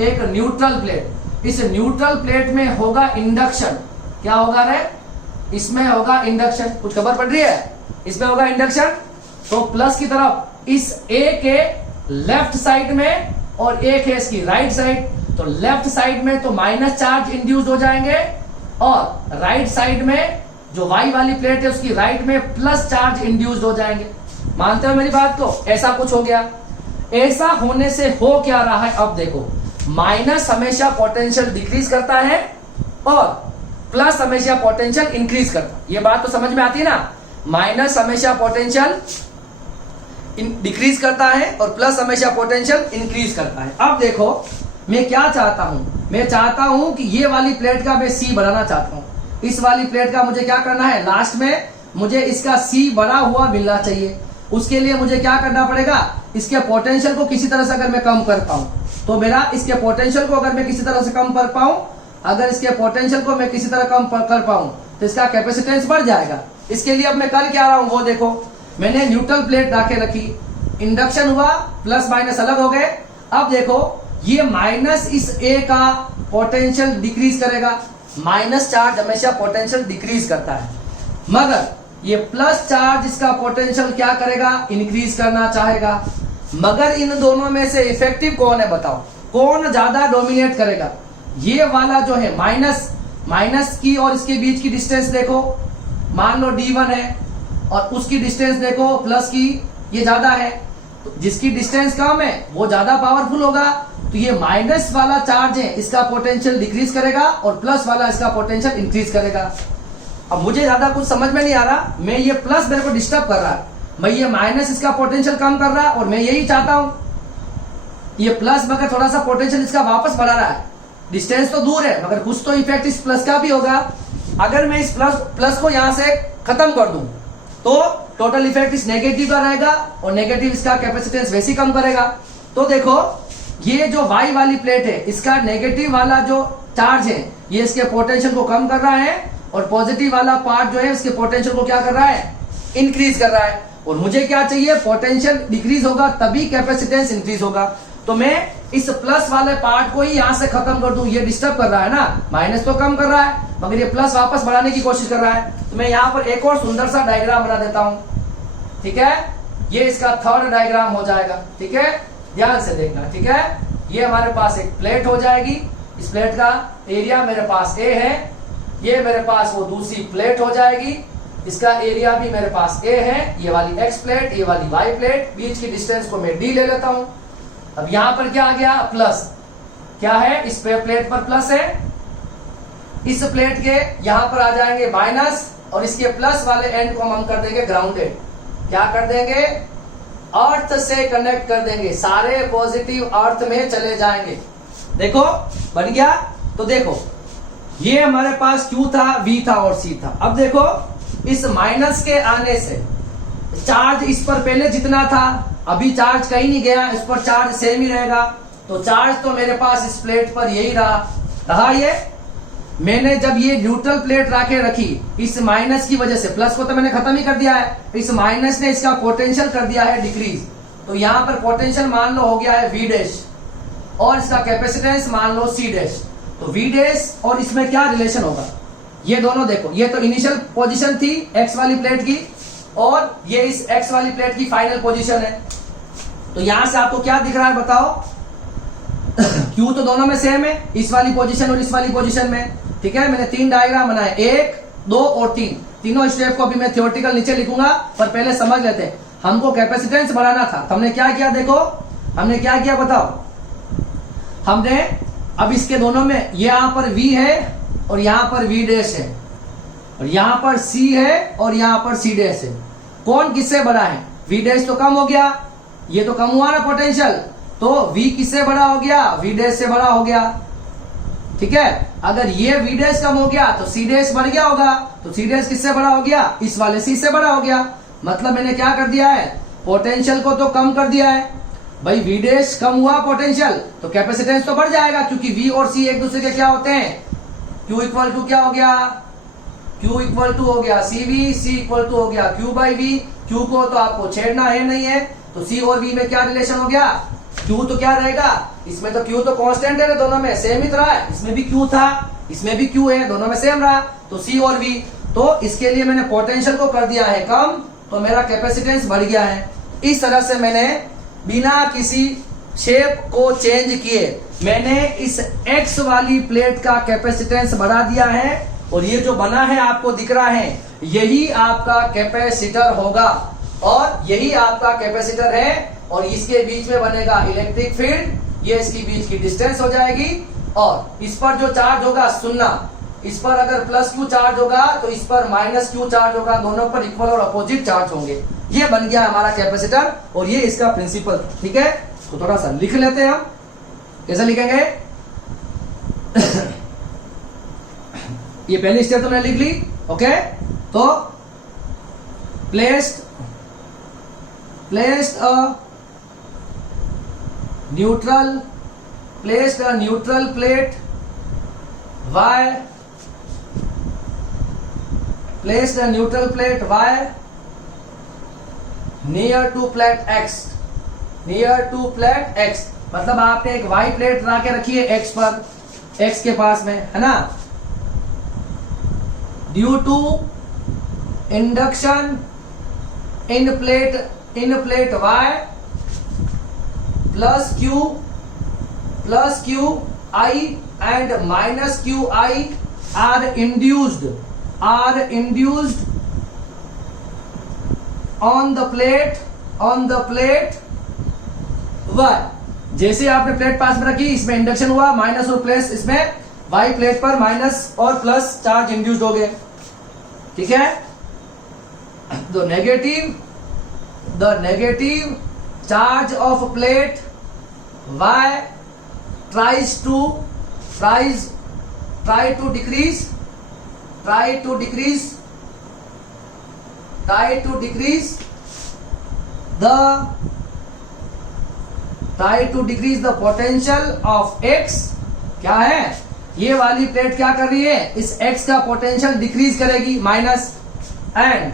एक न्यूट्रल प्लेट. इस न्यूट्रल प्लेट में होगा इंडक्शन. क्या होगा रे, इसमें होगा इंडक्शन. कुछ खबर पड़ रही है, इसमें होगा इंडक्शन. तो प्लस की तरफ इस A के लेफ्ट साइड में और A है इसकी राइट साइड. तो लेफ्ट साइड में तो माइनस चार्ज इंड्यूस हो जाएंगे, और राइट साइड में जो Y वाली प्लेट है उसकी राइट में प्लस चार्ज इंड्यूस हो जाएंगे. मानते हो मेरी बात को, ऐसा कुछ हो गया. ऐसा होने से हो क्या रहा है, अब देखो, माइनस हमेशा पोटेंशियल डिक्रीज करता है और प्लस हमेशा पोटेंशियल इंक्रीज करता है. ये बात तो समझ में आती है ना. माइनस हमेशा पोटेंशियल डिक्रीज करता है और प्लस हमेशा पोटेंशियल इंक्रीज करता है. अब देखो मैं क्या चाहता हूं, मैं चाहता हूं कि ये वाली प्लेट का मैं C बढ़ाना चाहता हूं. इस वाली प्लेट का मुझे क्या करना है, लास्ट में मुझे इसका C बढ़ा हुआ मिलना चाहिए. उसके लिए मुझे क्या करना पड़ेगा, इसके पोटेंशियल को किसी तरह से अगर मैं कम कर पाऊं, तो मेरा इसके पोटेंशियल को अगर मैं किसी तरह से कम कर पाऊं, अगर इसके पोटेंशियल को मैं किसी तरह कम कर पाऊं तो इसका कैपेसिटेंस बढ़ जाएगा. इसके लिए अब मैं कर क्या रहा हूं वो देखो, मैंने न्यूट्रल प्लेट लाके रखी, इंडक्शन हुआ, प्लस माइनस अलग हो गए. अब देखो ये माइनस इस A का पोटेंशियल डिक्रीज करेगा. माइनस चार्ज हमेशा पोटेंशियल डिक्रीज करता है, मगर ये प्लस चार्ज इसका पोटेंशियल क्या करेगा, इंक्रीज करना चाहेगा. मगर इन दोनों में से इफेक्टिव कौन है बताओ, कौन ज्यादा डोमिनेट करेगा. ये वाला जो है माइनस माइनस की और इसके बीच की डिस्टेंस देखो, मान लो d1 है और उसकी डिस्टेंस देखो प्लस की, ये ज्यादा है, तो जिसकी डिस्टेंस कम है वो ज्यादा पावरफुल होगा। तो ये माइनस वाला चार्ज है, इसका पोटेंशियल डिक्रीज करेगा और प्लस वाला इसका पोटेंशियल इंक्रीज करेगा। अब मुझे ज्यादा कुछ समझ में नहीं आ रहा, मैं ये प्लस मेरे को डिस्टर्ब कर रहा है, मैं ये माइनस इसका पोटेंशियल कम कर रहा है और मैं यही चाहता हूं, ये प्लस मगर थोड़ा सा पोटेंशियल इसका वापस बढ़ा रहा है। डिस्टेंस तो दूर है मगर कुछ तो इफेक्ट इस प्लस का भी होगा। अगर मैं इस प्लस को यहां से खत्म कर दूं तो टोटल इफेक्ट इस नेगेटिव का रहेगा और नेगेटिव इसका कैपेसिटेंस वैसे ही कम करेगा। तो देखो ये जो y वाली प्लेट है इसका नेगेटिव वाला जो चार्ज है ये इसके पोटेंशियल को कम कर रहा है और पॉजिटिव वाला पार्ट जो है इसके पोटेंशियल को क्या कर रहा है, इंक्रीज कर रहा है। और मुझे क्या चाहिए, पोटेंशियल डिक्रीज होगा तभी कैपेसिटेंस इंक्रीज होगा। तो मैं इस प्लस वाले पार्ट को ही यहां से खत्म कर दूं, ये डिस्टर्ब कर रहा है ना, माइनस तो कम कर रहा है मगर ये प्लस वापस बढ़ाने की कोशिश कर रहा है। तो मैं यहाँ पर एक और सुंदर सा डायग्राम बना देता हूं, ठीक है। ये इसका थर्ड डायग्राम हो जाएगा, ठीक है, ध्यान से देखना, ठीक है। ये हमारे पास एक प्लेट हो जाएगी, इस प्लेट का एरिया मेरे पास ए है, ये मेरे पास वो दूसरी प्लेट हो जाएगी, इसका एरिया भी मेरे पास ए है, ये वाली एक्स प्लेट, ये वाली वाई प्लेट, बीच की डिस्टेंस को मैं डी ले लेता हूं। अब यहां पर क्या आ गया, प्लस, क्या है, इस प्लेट पर प्लस है, इस प्लेट के यहां पर आ जाएंगे माइनस और इसके प्लस वाले एंड को हम कर देंगे ग्राउंडेड। क्या कर देंगे, अर्थ से कनेक्ट कर देंगे, सारे पॉजिटिव अर्थ में चले जाएंगे। देखो बन गया। तो देखो ये हमारे पास Q था, V था और C था। अब देखो इस माइनस के आने से चार्ज इस पर पहले जितना था अभी चार्ज कहीं नहीं गया, इस पर चार्ज सेम ही रहेगा। तो चार्ज तो मेरे पास इस प्लेट पर यही रहा ये मैंने जब ये न्यूट्रल प्लेट राके रखी इस माइनस की वजह से, प्लस को तो मैंने खत्म ही कर दिया है, इस माइनस ने इसका पोटेंशियल कर दिया है डिक्रीज। तो यहां पर पोटेंशियल मान लो हो गया है V डैश और इसका कैपेसिटेंस मान लो C डैश। तो V डैश और इसमें क्या रिलेशन होगा, ये दोनों देखो, ये तो इनिशियल पोजीशन थी एक्स वाली प्लेट की और ये इस एक्स वाली प्लेट की फाइनल पोजीशन है। तो यहां से आपको क्या दिख रहा है बताओ, Q तो दोनों में सेम है, इस वाली पोजीशन और इस वाली पोजीशन में, ठीक है। मैंने 3 डायग्राम बनाए, 1, 2 और 3, तीनों स्टेप को अभी मैं थ्योरेटिकल नीचे लिखूंगा, पर पहले समझ लेते हैं। हमको कैपेसिटेंस बढ़ाना था, तो हमने क्या किया, देखो हमने क्या किया बताओ, हमने अब इसके दोनों में यहां पर V है और यहां पर V डैश है और यहां पर C है और यहां पर C डैश है। कौन किससे बड़ा है, V डैश तो कम हो गया, ये तो कम हुआ ना पोटेंशियल, तो V किससे बड़ा हो गया, V डैश से बड़ा हो गया, ठीक है। अगर ये V डैश कम हो गया तो C डैश बढ़ गया होगा, तो C डैश किससे बड़ा हो गया, इस वाले C से बड़ा हो गया। मतलब मैंने क्या कर दिया है, पोटेंशियल को तो कम कर दिया है भाई, V डैश कम हुआ पोटेंशियल तो कैपेसिटेंस तो बढ़ जाएगा, क्योंकि V और C एक दूसरे के क्या होते हैं, Q इक्वल टू क्या हो गया, Q इक्वल टू हो गया CV, C इक्वल टू हो गया Q बाई V। Q को तो आपको छेड़ना है नहीं है, तो C और V में क्या रिलेशन हो गया, Q तो क्या रहेगा, इसमें तो Q तो कांस्टेंट है, दोनों में सेम ही रहा है, इसमें भी Q था, इसमें भी Q है, दोनों में सेम रहा, तो C और V। तो इसके लिए मैंने पोटेंशियल को कर दिया है कम, तो मेरा कैपेसिटेंस बढ़ गया है। इस तरह से मैंने बिना किसी शेप को चेंज किए मैंने इस X वाली प्लेट का कैपेसिटेंस बढ़ा दिया है और ये जो बना है आपको दिख रहा है यही आपका कैपेसिटर होगा और यही आपका कैपेसिटर है और इसके बीच में बनेगा इलेक्ट्रिक फील्ड, ये इसकी बीच की डिस्टेंस हो जाएगी और इस पर जो चार्ज होगा सुनना, इस पर अगर प्लस Q चार्ज होगा तो इस पर माइनस Q चार्ज होगा, दोनों पर इक्वल और अपोजिट चार्ज होंगे। ये बन गया हमारा कैपेसिटर और ये इसका प्रिंसिपल, ठीक है। तो थोड़ा सा लिख लेते हैं हम, कैसे लिखेंगे ये पहली स्टेप तो मैंने लिख ली, ओके। तो placed a neutral plate Y, placed a neutral plate Y near to plate X, मतलब आपने एक Y प्लेट ला के रखी है X पर, X के पास में है ना, due to induction in plate Y plus Q I and minus Qi are induced on the plate y। जैसे आपने प्लेट पास में रखी, इसमें इंडक्शन हुआ, माइनस और प्लस, इसमें y प्लेट पर माइनस और प्लस चार्ज इंड्यूस्ड हो गए। ठीक है, the negative charge of plate y try to decrease the potential of x। क्या है, ये वाली प्लेट क्या कर रही है, इस x का पोटेंशियल डिक्रीज करेगी, minus, and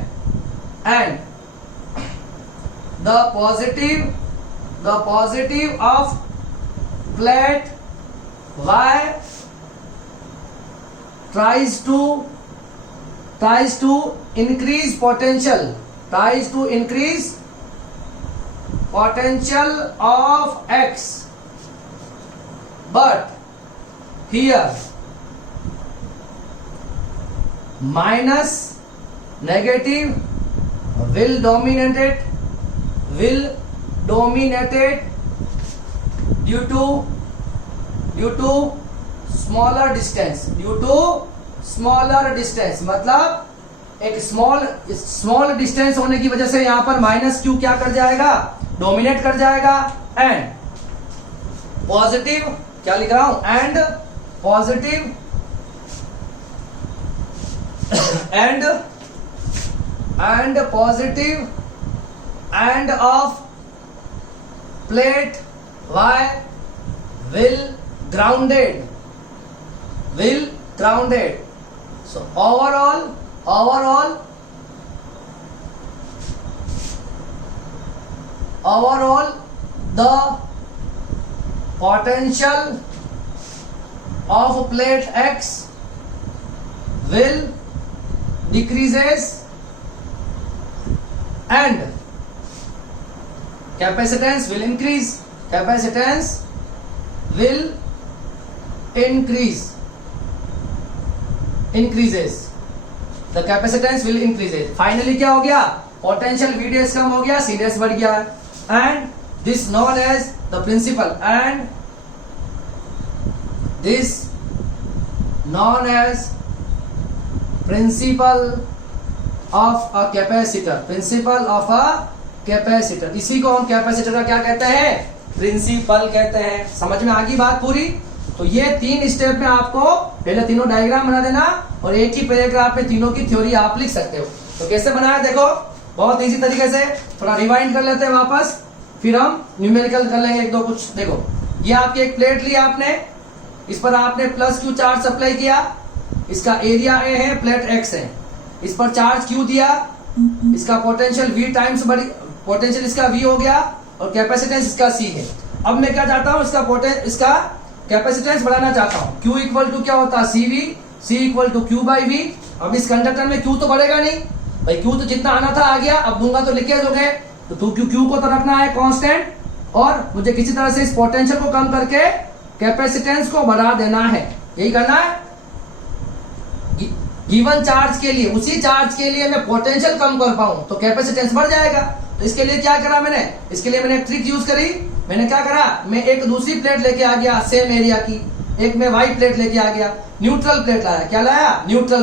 the positive of plate y tries to increase potential of x, but here minus negative will dominate it due to smaller distance, मतलब एक स्मॉल डिस्टेंस होने की वजह से यहां पर माइनस क्यू क्या कर जाएगा, डोमिनेट कर जाएगा, एंड पॉजिटिव, क्या लिख रहा हूं, and positive end of plate y will grounded। So overall the potential of plate x will decreases and capacitance will increase। increases the capacitance will increases। Finally क्या हो गया, पोटेंशियल VDS कम हो गया, CDS बढ़ गया, and this known as the principle of a capacitor. इसी को हम कैपेसिटर का क्या कहते हैं, प्रिंसिपल कहते हैं। समझ में आ गई बात पूरी। तो ये 3 स्टेप में आपको पहले तीनों डायग्राम बना देना और एक ही पैराग्राफ में तीनों की थ्योरी आप लिख सकते हो। तो कैसे बनाया देखो, बहुत इजी तरीके से। थोड़ा रिवाइंड कर लेते हैं वापस, फिर हम न्यूमेरिकल कर लेंगे 1-2 कुछ। देखो, ये आपकी एक प्लेट ली आपने, इस पर आपने प्लस क्यू चार्ज सप्लाई किया, इसका एरिया ए है, प्लेट एक्स है, इस पर चार्ज क्यू दिया, इसका पोटेंशियल V टाइम्स बड़ी, पोटेंशियल इसका V हो गया और कैपेसिटेंस इसका C है। अब मैं क्या चाहता हूं, इसका कैपेसिटेंस बढ़ाना चाहता हूं। Q इक्वल टू क्या होता है, CV, C equal to Q by V। अब इस कंडक्टर में Q तो बढ़ेगा नहीं भाई, Q तो जितना आना था आ गया, अब दूंगा तो लीकेज हो गए, तो Q को तो रखना है कांस्टेंट, और मुझे किसी तरह से इस पोटेंशियल को कम करके कैपेसिटेंस को बढ़ा देना है, यही करना है। गिवन चार्ज के लिए, उसी चार्ज के लिए मैं पोटेंशियल कम कर पाऊं तो कैपेसिटेंस बढ़ जाएगा। तो इसके लिए क्या करा मैंने, इसके लिए मैंने ट्रिक यूज करी। मैंने क्या करा, मैं एक दूसरी प्लेट लेके आ गया सेम एरिया की, एक में वाइट प्लेट लेके आ गया, न्यूट्रल प्लेट लाया। क्या लाया, न्यूट्रल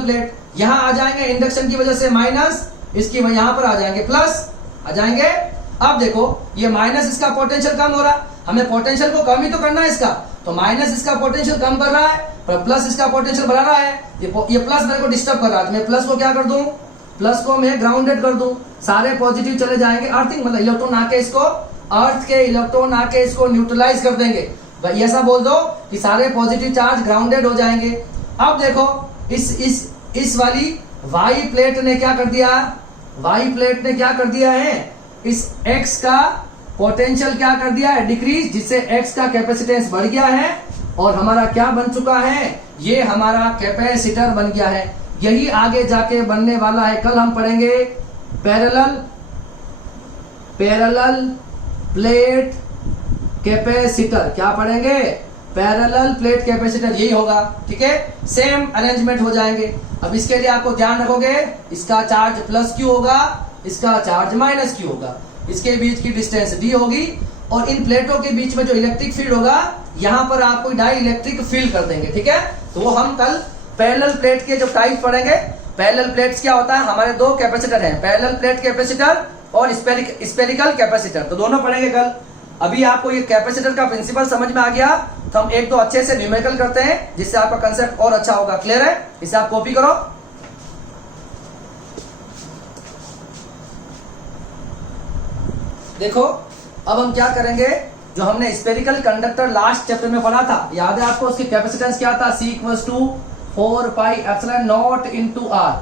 प्लेट। यहां आ जाएंगे इंडक्शन की वजह से माइनस, इसकी यहां पर आ जाएंगे प्लस, आ जाएंगे। अब देखो ये माइनस, इसका पोटेंशियल कम हो रहा, हमें पोटेंशियल को कम ही तो करना है इसका, तो माइनस इसका पोटेंशियल कम कर रहा है, पर प्लस इसका पोटेंशियल बढ़ा रहा है। ये प्लस मेरे को डिस्टर्ब कर रहा है, तो मैं प्लस को क्या कर दूं, प्लस को मैं ग्राउंडेड कर दूं, सारे पॉजिटिव चले जाएंगे, अर्थिंग मतलब इलेक्ट्रॉन आके इसको, अर्थ के इलेक्ट्रॉन आके इसको न्यूट्रलाइज कर देंगे। भाई ऐसा बोल दो कि सारे पॉजिटिव चार्ज ग्राउंडेड हो जाएंगे। अब देखो इस वाली वाई प्लेट ने क्या कर दिया है, इस एक्स का पोटेंशियल क्या कर दिया है, डिक्रीज, जिससे एक्स का कैपेसिटेंस बढ़ गया है और हमारा क्या बन चुका है, ये हमारा कैपेसिटर बन गया है। यही आगे जाके बनने वाला है। कल हम पढ़ेंगे पैरेलल प्लेट कैपेसिटर। क्या पढ़ेंगे, पैरेलल प्लेट कैपेसिटर यही होगा, ठीक है। सेम अरेंजमेंट हो जाएंगे। अब इसके लिए आपको ध्यान रखोगे, इसका चार्ज प्लस क्यू होगा, इसका चार्ज माइनस क्यू होगा, इसके बीच की डिस्टेंस डी होगी, और इन प्लेटों के बीच में जो इलेक्ट्रिक फील्ड होगा यहाँ पर आपको डाई इलेक्ट्रिक फील्ड कर देंगे, ठीक है। तो वो हम कल पैरेलल प्लेट के जो टाइप पढ़ेंगे। पैरेलल प्लेट्स क्या होता है, हमारे दो कैपेसिटर हैं, पैरेलल प्लेट कैपेसिटर और स्पेरिकल कैपेसिटर, तो दोनों पढ़ेंगे कल। अभी आपको ये कैपेसिटर का प्रिंसिपल समझ में आ गया, तो हम एक दो अच्छे से न्यूमेरिकल करते हैं जिससे आपका कंसेप्ट और अच्छा होगा। क्लियर है? इसे आप कॉपी करो। देखो अब हम क्या करेंगे, जो हमने स्पेरिकल कंडक्टर लास्ट चैप्टर में पढ़ा था, याद है आपको? उसकी कैपेसिटेंस क्या था, C = 4 pi epsilon naught into R।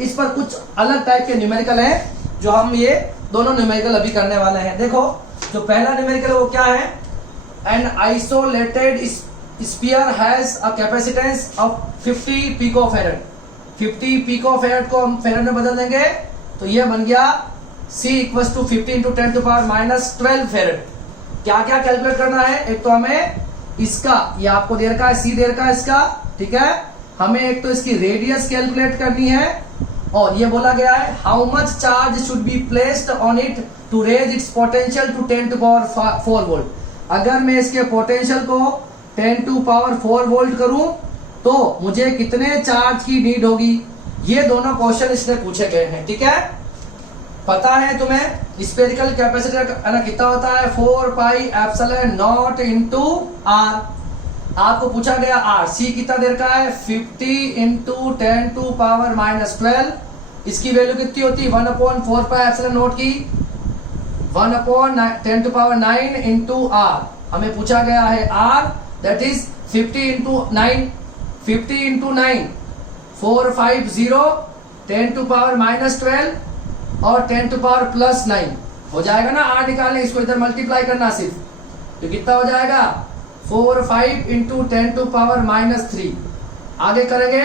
इस पर कुछ अलग टाइप के न्यूमेरिकल हैं जो हम ये दोनों न्यूमेरिकल अभी करने वाले हैं। देखो जो पहला न्यूमेरिकल वो क्या है, an isolated sphere has a capacitance of 50 पिकोफैरड। 50 पिकोफैरड को हम फैरड में बदल देंगे तो ये बन गया C = 50 × 10⁻12 फैरड। क्या क्या कैलकुलेट करना है, एक तो हमें इसका, ये आपको दे रखा है C दे रखा है इसका, ठीक है। हमें एक तो इसकी रेडियस कैलकुलेट करनी है, और ये बोला गया है how much charge should be placed on it to raise its potential to 10⁴ volt. अगर मैं इसके पोटेंशियल को 10⁴ वोल्ट करूं तो मुझे कितने चार्ज की नीड होगी। ये दोनों क्वेश्चन इसमें पूछे गए हैं, ठीक है। पता है तुम्हें स्पेरिकल कैपेसिटर ना कितना होता है, 4 pi epsilon naught into R। आपको पूछा गया R, C कितना देर का है, 50 × 10⁻12। इसकी वैल्यू कितनी होती है, 1/4 पाई एप्सिलॉन नॉट की 1/10⁹ इनटू R। हमें पूछा गया है R, दैट इज 50 × 9, 50 × 9 450, 10⁻12 और 10⁻+9 हो जाएगा ना। R निकालने, इसको इधर मल्टीप्लाई करना सिर्फ, तो कितना हो जाएगा 45 × 10⁻−3। आगे करेंगे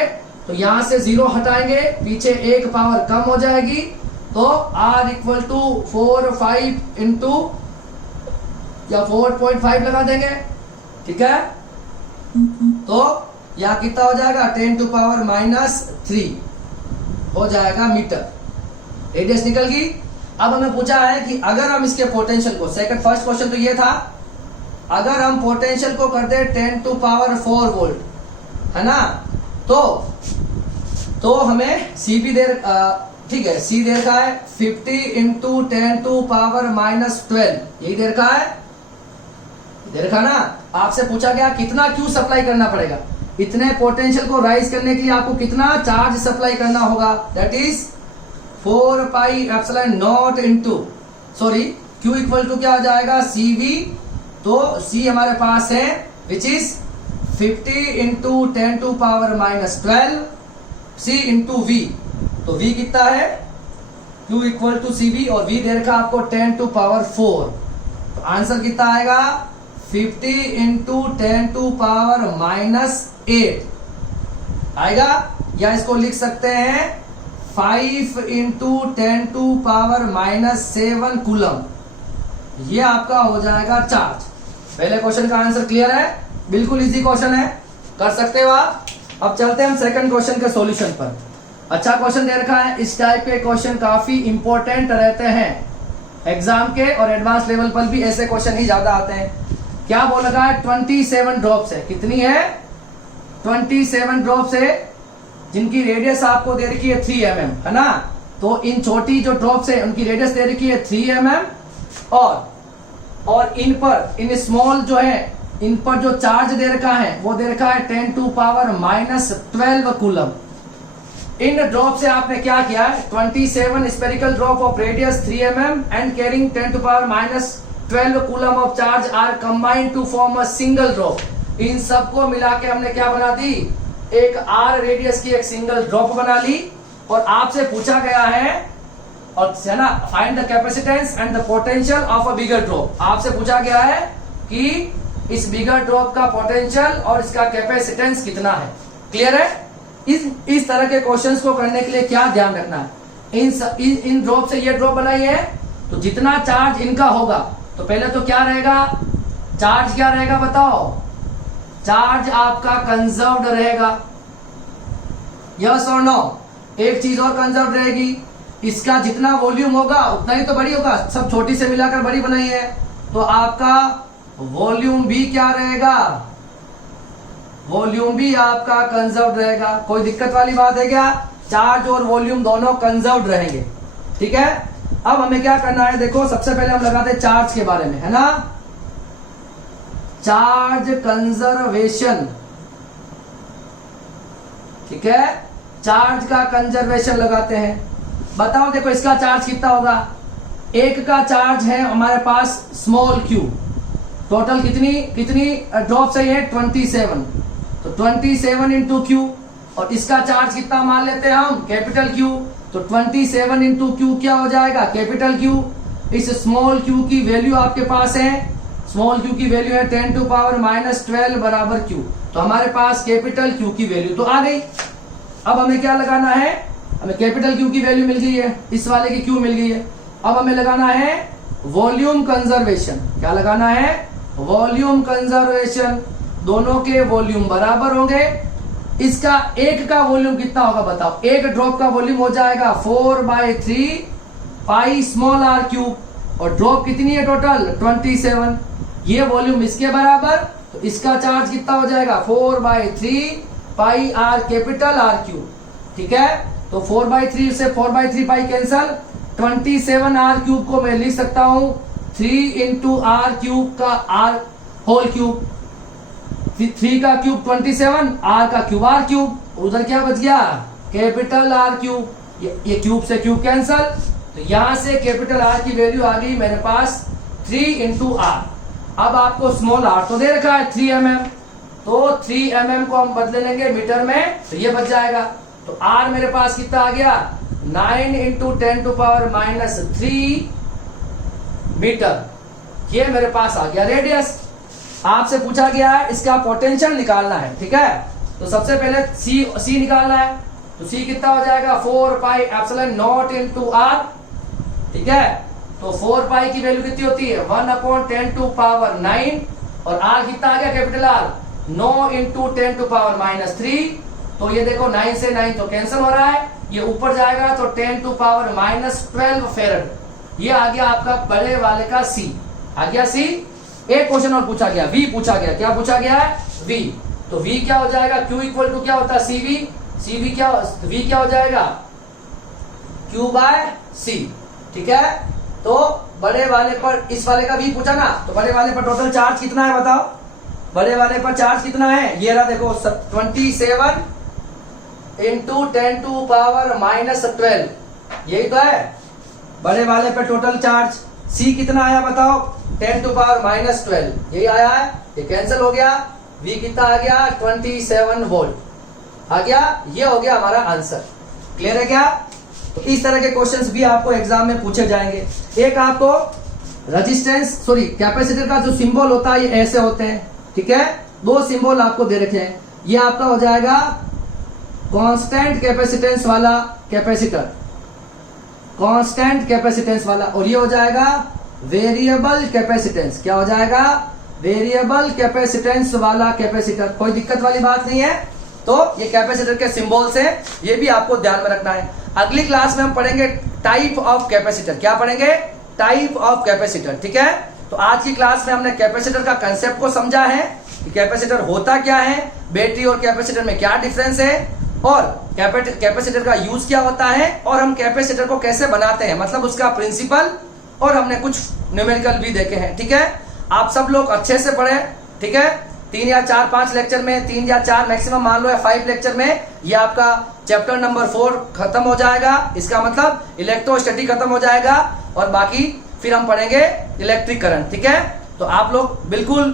तो यहां से 0 हटाएंगे, पीछे एक पावर कम हो जाएगी, तो R = 45 या 4.5 लगा देंगे, ठीक है। तो यहाँ कितना हो जाएगा 10⁻³ हो जाएगा मीटर, रेडियस निकल गई। अब हमें पूछा है कि अगर हम इसके पोटेंशियल को, फर्स्ट क्वेश्चन तो ये था, अगर हम पोटेंशियल को कर दे 10⁴ वोल्ट, है ना, तो हमें C भी दे, ठीक है, C दे रखा है 50 × 10⁻12, यही दे रखा है, दे रखा ना। आपसे पूछा गया कितना Q सप्लाई करना पड़ेगा, इतने पोटेंशियल को राइज करने के लिए आपको कितना चार्ज सप्लाई करना होगा, that is 4 pi epsilon naught into, sorry Q = क्या आ जाएगा, CV। तो C हमारे पास है विच इज 50 × 10⁻12 C × V। तो V कितना है, Q = CV, और V दे रखा आपको 10⁴। तो आंसर कितना आएगा 50 × 10⁻8 आएगा, या इसको लिख सकते हैं 5 × 10⁻7 कूलम। ये आपका हो जाएगा चार्ज। पहले क्वेश्चन का आंसर क्लियर है, बिल्कुल इजी क्वेश्चन है, कर सकते हो आप। अब चलते हैं हम सेकंड क्वेश्चन के सॉल्यूशन पर। अच्छा क्वेश्चन दे रखा है, इस टाइप के क्वेश्चन काफी इंपॉर्टेंट रहते हैं एग्जाम के, और एडवांस लेवल पर भी ऐसे क्वेश्चन ही ज्यादा आते हैं। क्या बोल रखा है, 27 ड्रॉप्स है, कितनी है 27 ड्रॉप्स है, जिनकी रेडियस आपको दे रखी है 3 mm, है ना। तो इन छोटी जो ड्रॉप्स है उनकी रेडियस दे रखी है 3 mm, और इन स्मॉल जो है, इन पर जो चार्ज दे रखा है वो दे रखा है 10⁻12 कूलम। इन ड्रॉप से आपने क्या किया है, 27 spherical drop of radius 3 mm and carrying 10⁻12 coulomb of charge are combined to form a single drop. इन सबको मिला के हमने क्या बना दी, एक R रेडियस की एक सिंगल ड्रॉप बना ली। और आपसे पूछा गया है, और है ना, find the capacitance and the potential of a bigger drop. आपसे पूछा गया है कि इस बिगर ड्रॉप का पोटेंशियल और इसका कैपेसिटेंस कितना है। क्लियर है? इस तरह के क्वेश्चंस को करने के लिए क्या ध्यान रखना है, इन ड्रॉप से ये ड्रॉप बनाई है, तो जितना चार्ज इनका होगा, तो पहले तो क्या रहेगा, चार्ज क्या रहेगा बताओ, चार्ज आपका कंजर्व्ड रहेगा, यस और नो। एक चीज और कंजर्व रहेगी, इसका जितना वॉल्यूम होगा उतना ही तो बड़ी होगा, सब छोटी से मिलाकर बड़ी बनाई है, तो आपका वॉल्यूम भी क्या रहेगा, वॉल्यूम भी आपका कंजर्व रहेगा। कोई दिक्कत वाली बात है क्या? चार्ज और वॉल्यूम दोनों कंजर्व रहेंगे, ठीक है। अब हमें क्या करना है, देखो सबसे पहले हम लगाते हैं चार्ज के बारे में, है ना, चार्ज कंजर्वेशन, ठीक है, चार्ज का कंजर्वेशन लगाते हैं। बताओ देखो इसका चार्ज कितना होगा, एक का चार्ज है हमारे पास स्मॉल क्यू, टोटल कितनी ड्रॉप चाहिए, 27, तो 27 इंटू क्यू, और इसका चार्ज कितना मान लेते हैं हम, कैपिटल क्यू, तो 27 इंटू क्यू क्या हो जाएगा, कैपिटल क्यू। इस स्मॉल क्यू की वैल्यू आपके पास है, स्मॉल क्यू की वैल्यू है 10⁻⁻12 बराबर क्यू, तो हमारे पास कैपिटल क्यू की वैल्यू तो आ गई। अब हमें क्या लगाना है, हमें कैपिटल क्यू की वैल्यू मिल गई है, इस वाले की क्यू मिल गई है। अब हमें लगाना है वॉल्यूम कंजर्वेशन, क्या लगाना है, वॉल्यूम कंजर्वेशन, दोनों के वॉल्यूम बराबर होंगे। इसका एक का वॉल्यूम कितना होगा बताओ, एक ड्रॉप का वॉल्यूम हो जाएगा 4/3 पाई स्मॉल आर क्यूब, और ड्रॉप कितनी है टोटल 27, ये वॉल्यूम इसके बराबर, तो इसका चार्ज कितना हो जाएगा 4/3 पाई आर कैपिटल आर क्यूब, ठीक है। तो 4/3 से 4/3 पाई कैंसल, 27 आर क्यूब को मैं लिख सकता हूं 3 इंटू आर क्यूब का आर होल क्यूब, 3 का क्यूब 27, आर का क्यूब आर क्यूब, उधर क्या बच गया, कैपिटल आर क्यूब, ये क्यूब से क्यूब कैंसल, तो यहां से कैपिटल आर की वैल्यू आ गई मेरे पास 3 इंटू आर। अब आपको स्मॉल आर तो दे रखा है 3 mm, तो 3 mm को हम बदले लेंगे मीटर में, तो ये बच जाएगा, तो आर मेरे पास कितना आ गया 9 इंटू 10⁻³ मीटर, ये मेरे पास आ गया रेडियस। आपसे पूछा गया है इसका पोटेंशियल निकालना है, ठीक है, तो सबसे पहले सी निकालना है, तो सी कितना हो जाएगा 4πε0 इंटू आर, ठीक है, तो 4π की वैल्यू कितनी होती है 1/10⁹, और आर कितना आ गया कैपिटल आर 9 इंटू 10⁻⁻3, तो ये देखो 9 से 9 तो कैंसिल हो रहा है, ये ऊपर जाएगा तो 10⁻12 फेरेड, ये आ गया आपका बड़े वाले का सी, आ गया सी। एक क्वेश्चन और पूछा गया, वी पूछा गया, क्या पूछा गया है वी, तो वी क्या हो जाएगा, क्यू इक्वल टू क्या होता है सीवी, सीवी क्या, वी क्या हो जाएगा Q/C, ठीक है। तो बड़े वाले पर, इस वाले का वी पूछा ना, तो बड़े वाले पर टोटल चार्ज कितना है बताओ, बड़े वाले पर चार्ज कितना है, ये रहा देखो 27 इंटू 10⁻⁻12, यही तो है बड़े वाले पे टोटल चार्ज। सी कितना आया बताओ 10⁻12, यही आया है, ये कैंसिल हो गया, वी कितना आ गया 27 वोल्ट आ गया, ये हो गया हमारा आंसर। क्लियर है क्या? तो इस तरह के क्वेश्चंस भी आपको एग्जाम में पूछे जाएंगे। एक आपको कैपेसिटर का जो सिंबल होता है ये ऐसे होते हैं, ठीक है, दो सिंबल आपको दे रखे हैं, ये आपका हो जाएगा कांस्टेंट कैपेसिटेंस वाला कैपेसिटर, कांस्टेंट कैपेसिटेंस वाला, और ये हो जाएगा वेरिएबल कैपेसिटेंस, क्या हो जाएगा वेरिएबल कैपेसिटेंस वाला कैपेसिटर। कोई दिक्कत वाली बात नहीं है, तो ये कैपेसिटर के सिंबल्स हैं, ये भी आपको ध्यान में रखना है। अगली क्लास में हम पढ़ेंगे टाइप ऑफ कैपेसिटर, क्या पढ़ेंगे टाइप ऑफ कैपेसिटर, ठीक है। तो आज की क्लास में हमने कैपेसिटर का कंसेप्ट को समझा है कि कैपेसिटर होता क्या है, बैटरी और कैपेसिटर में क्या डिफरेंस है, और कैपेसिटर का यूज क्या होता है, और हम कैपेसिटर को कैसे बनाते हैं, मतलब उसका प्रिंसिपल, और हमने कुछ न्यूमेरिकल भी देखे हैं, ठीक है। आप सब लोग अच्छे से पढ़े, ठीक है। 3 या 4-5 लेक्चर में, 3 या 4 मैक्सिमम मान लो, या 5 लेक्चर में ये आपका चैप्टर नंबर 4 खत्म हो जाएगा, इसका मतलब इलेक्ट्रोस्टैटिक खत्म हो जाएगा, और बाकी फिर हम पढ़ेंगे इलेक्ट्रिक करंट, ठीक है। तो आप लोग बिल्कुल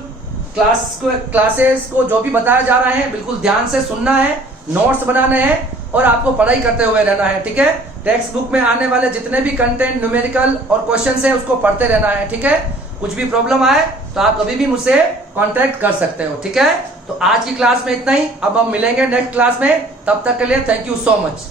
क्लासेस को जो भी बताया जा रहा है बिल्कुल ध्यान से सुनना है, नोट्स बनाने हैं, और आपको पढ़ाई करते हुए रहना है, ठीक है। टेक्स्ट बुक में आने वाले जितने भी कंटेंट, न्यूमेरिकल और क्वेश्चंस हैं उसको पढ़ते रहना है, ठीक है। कुछ भी प्रॉब्लम आए तो आप कभी भी मुझसे कांटेक्ट कर सकते हो, ठीक है। तो आज की क्लास में इतना ही, अब हम मिलेंगे नेक्स्ट क्लास में, तब तक के लिए थैंक यू सो मच।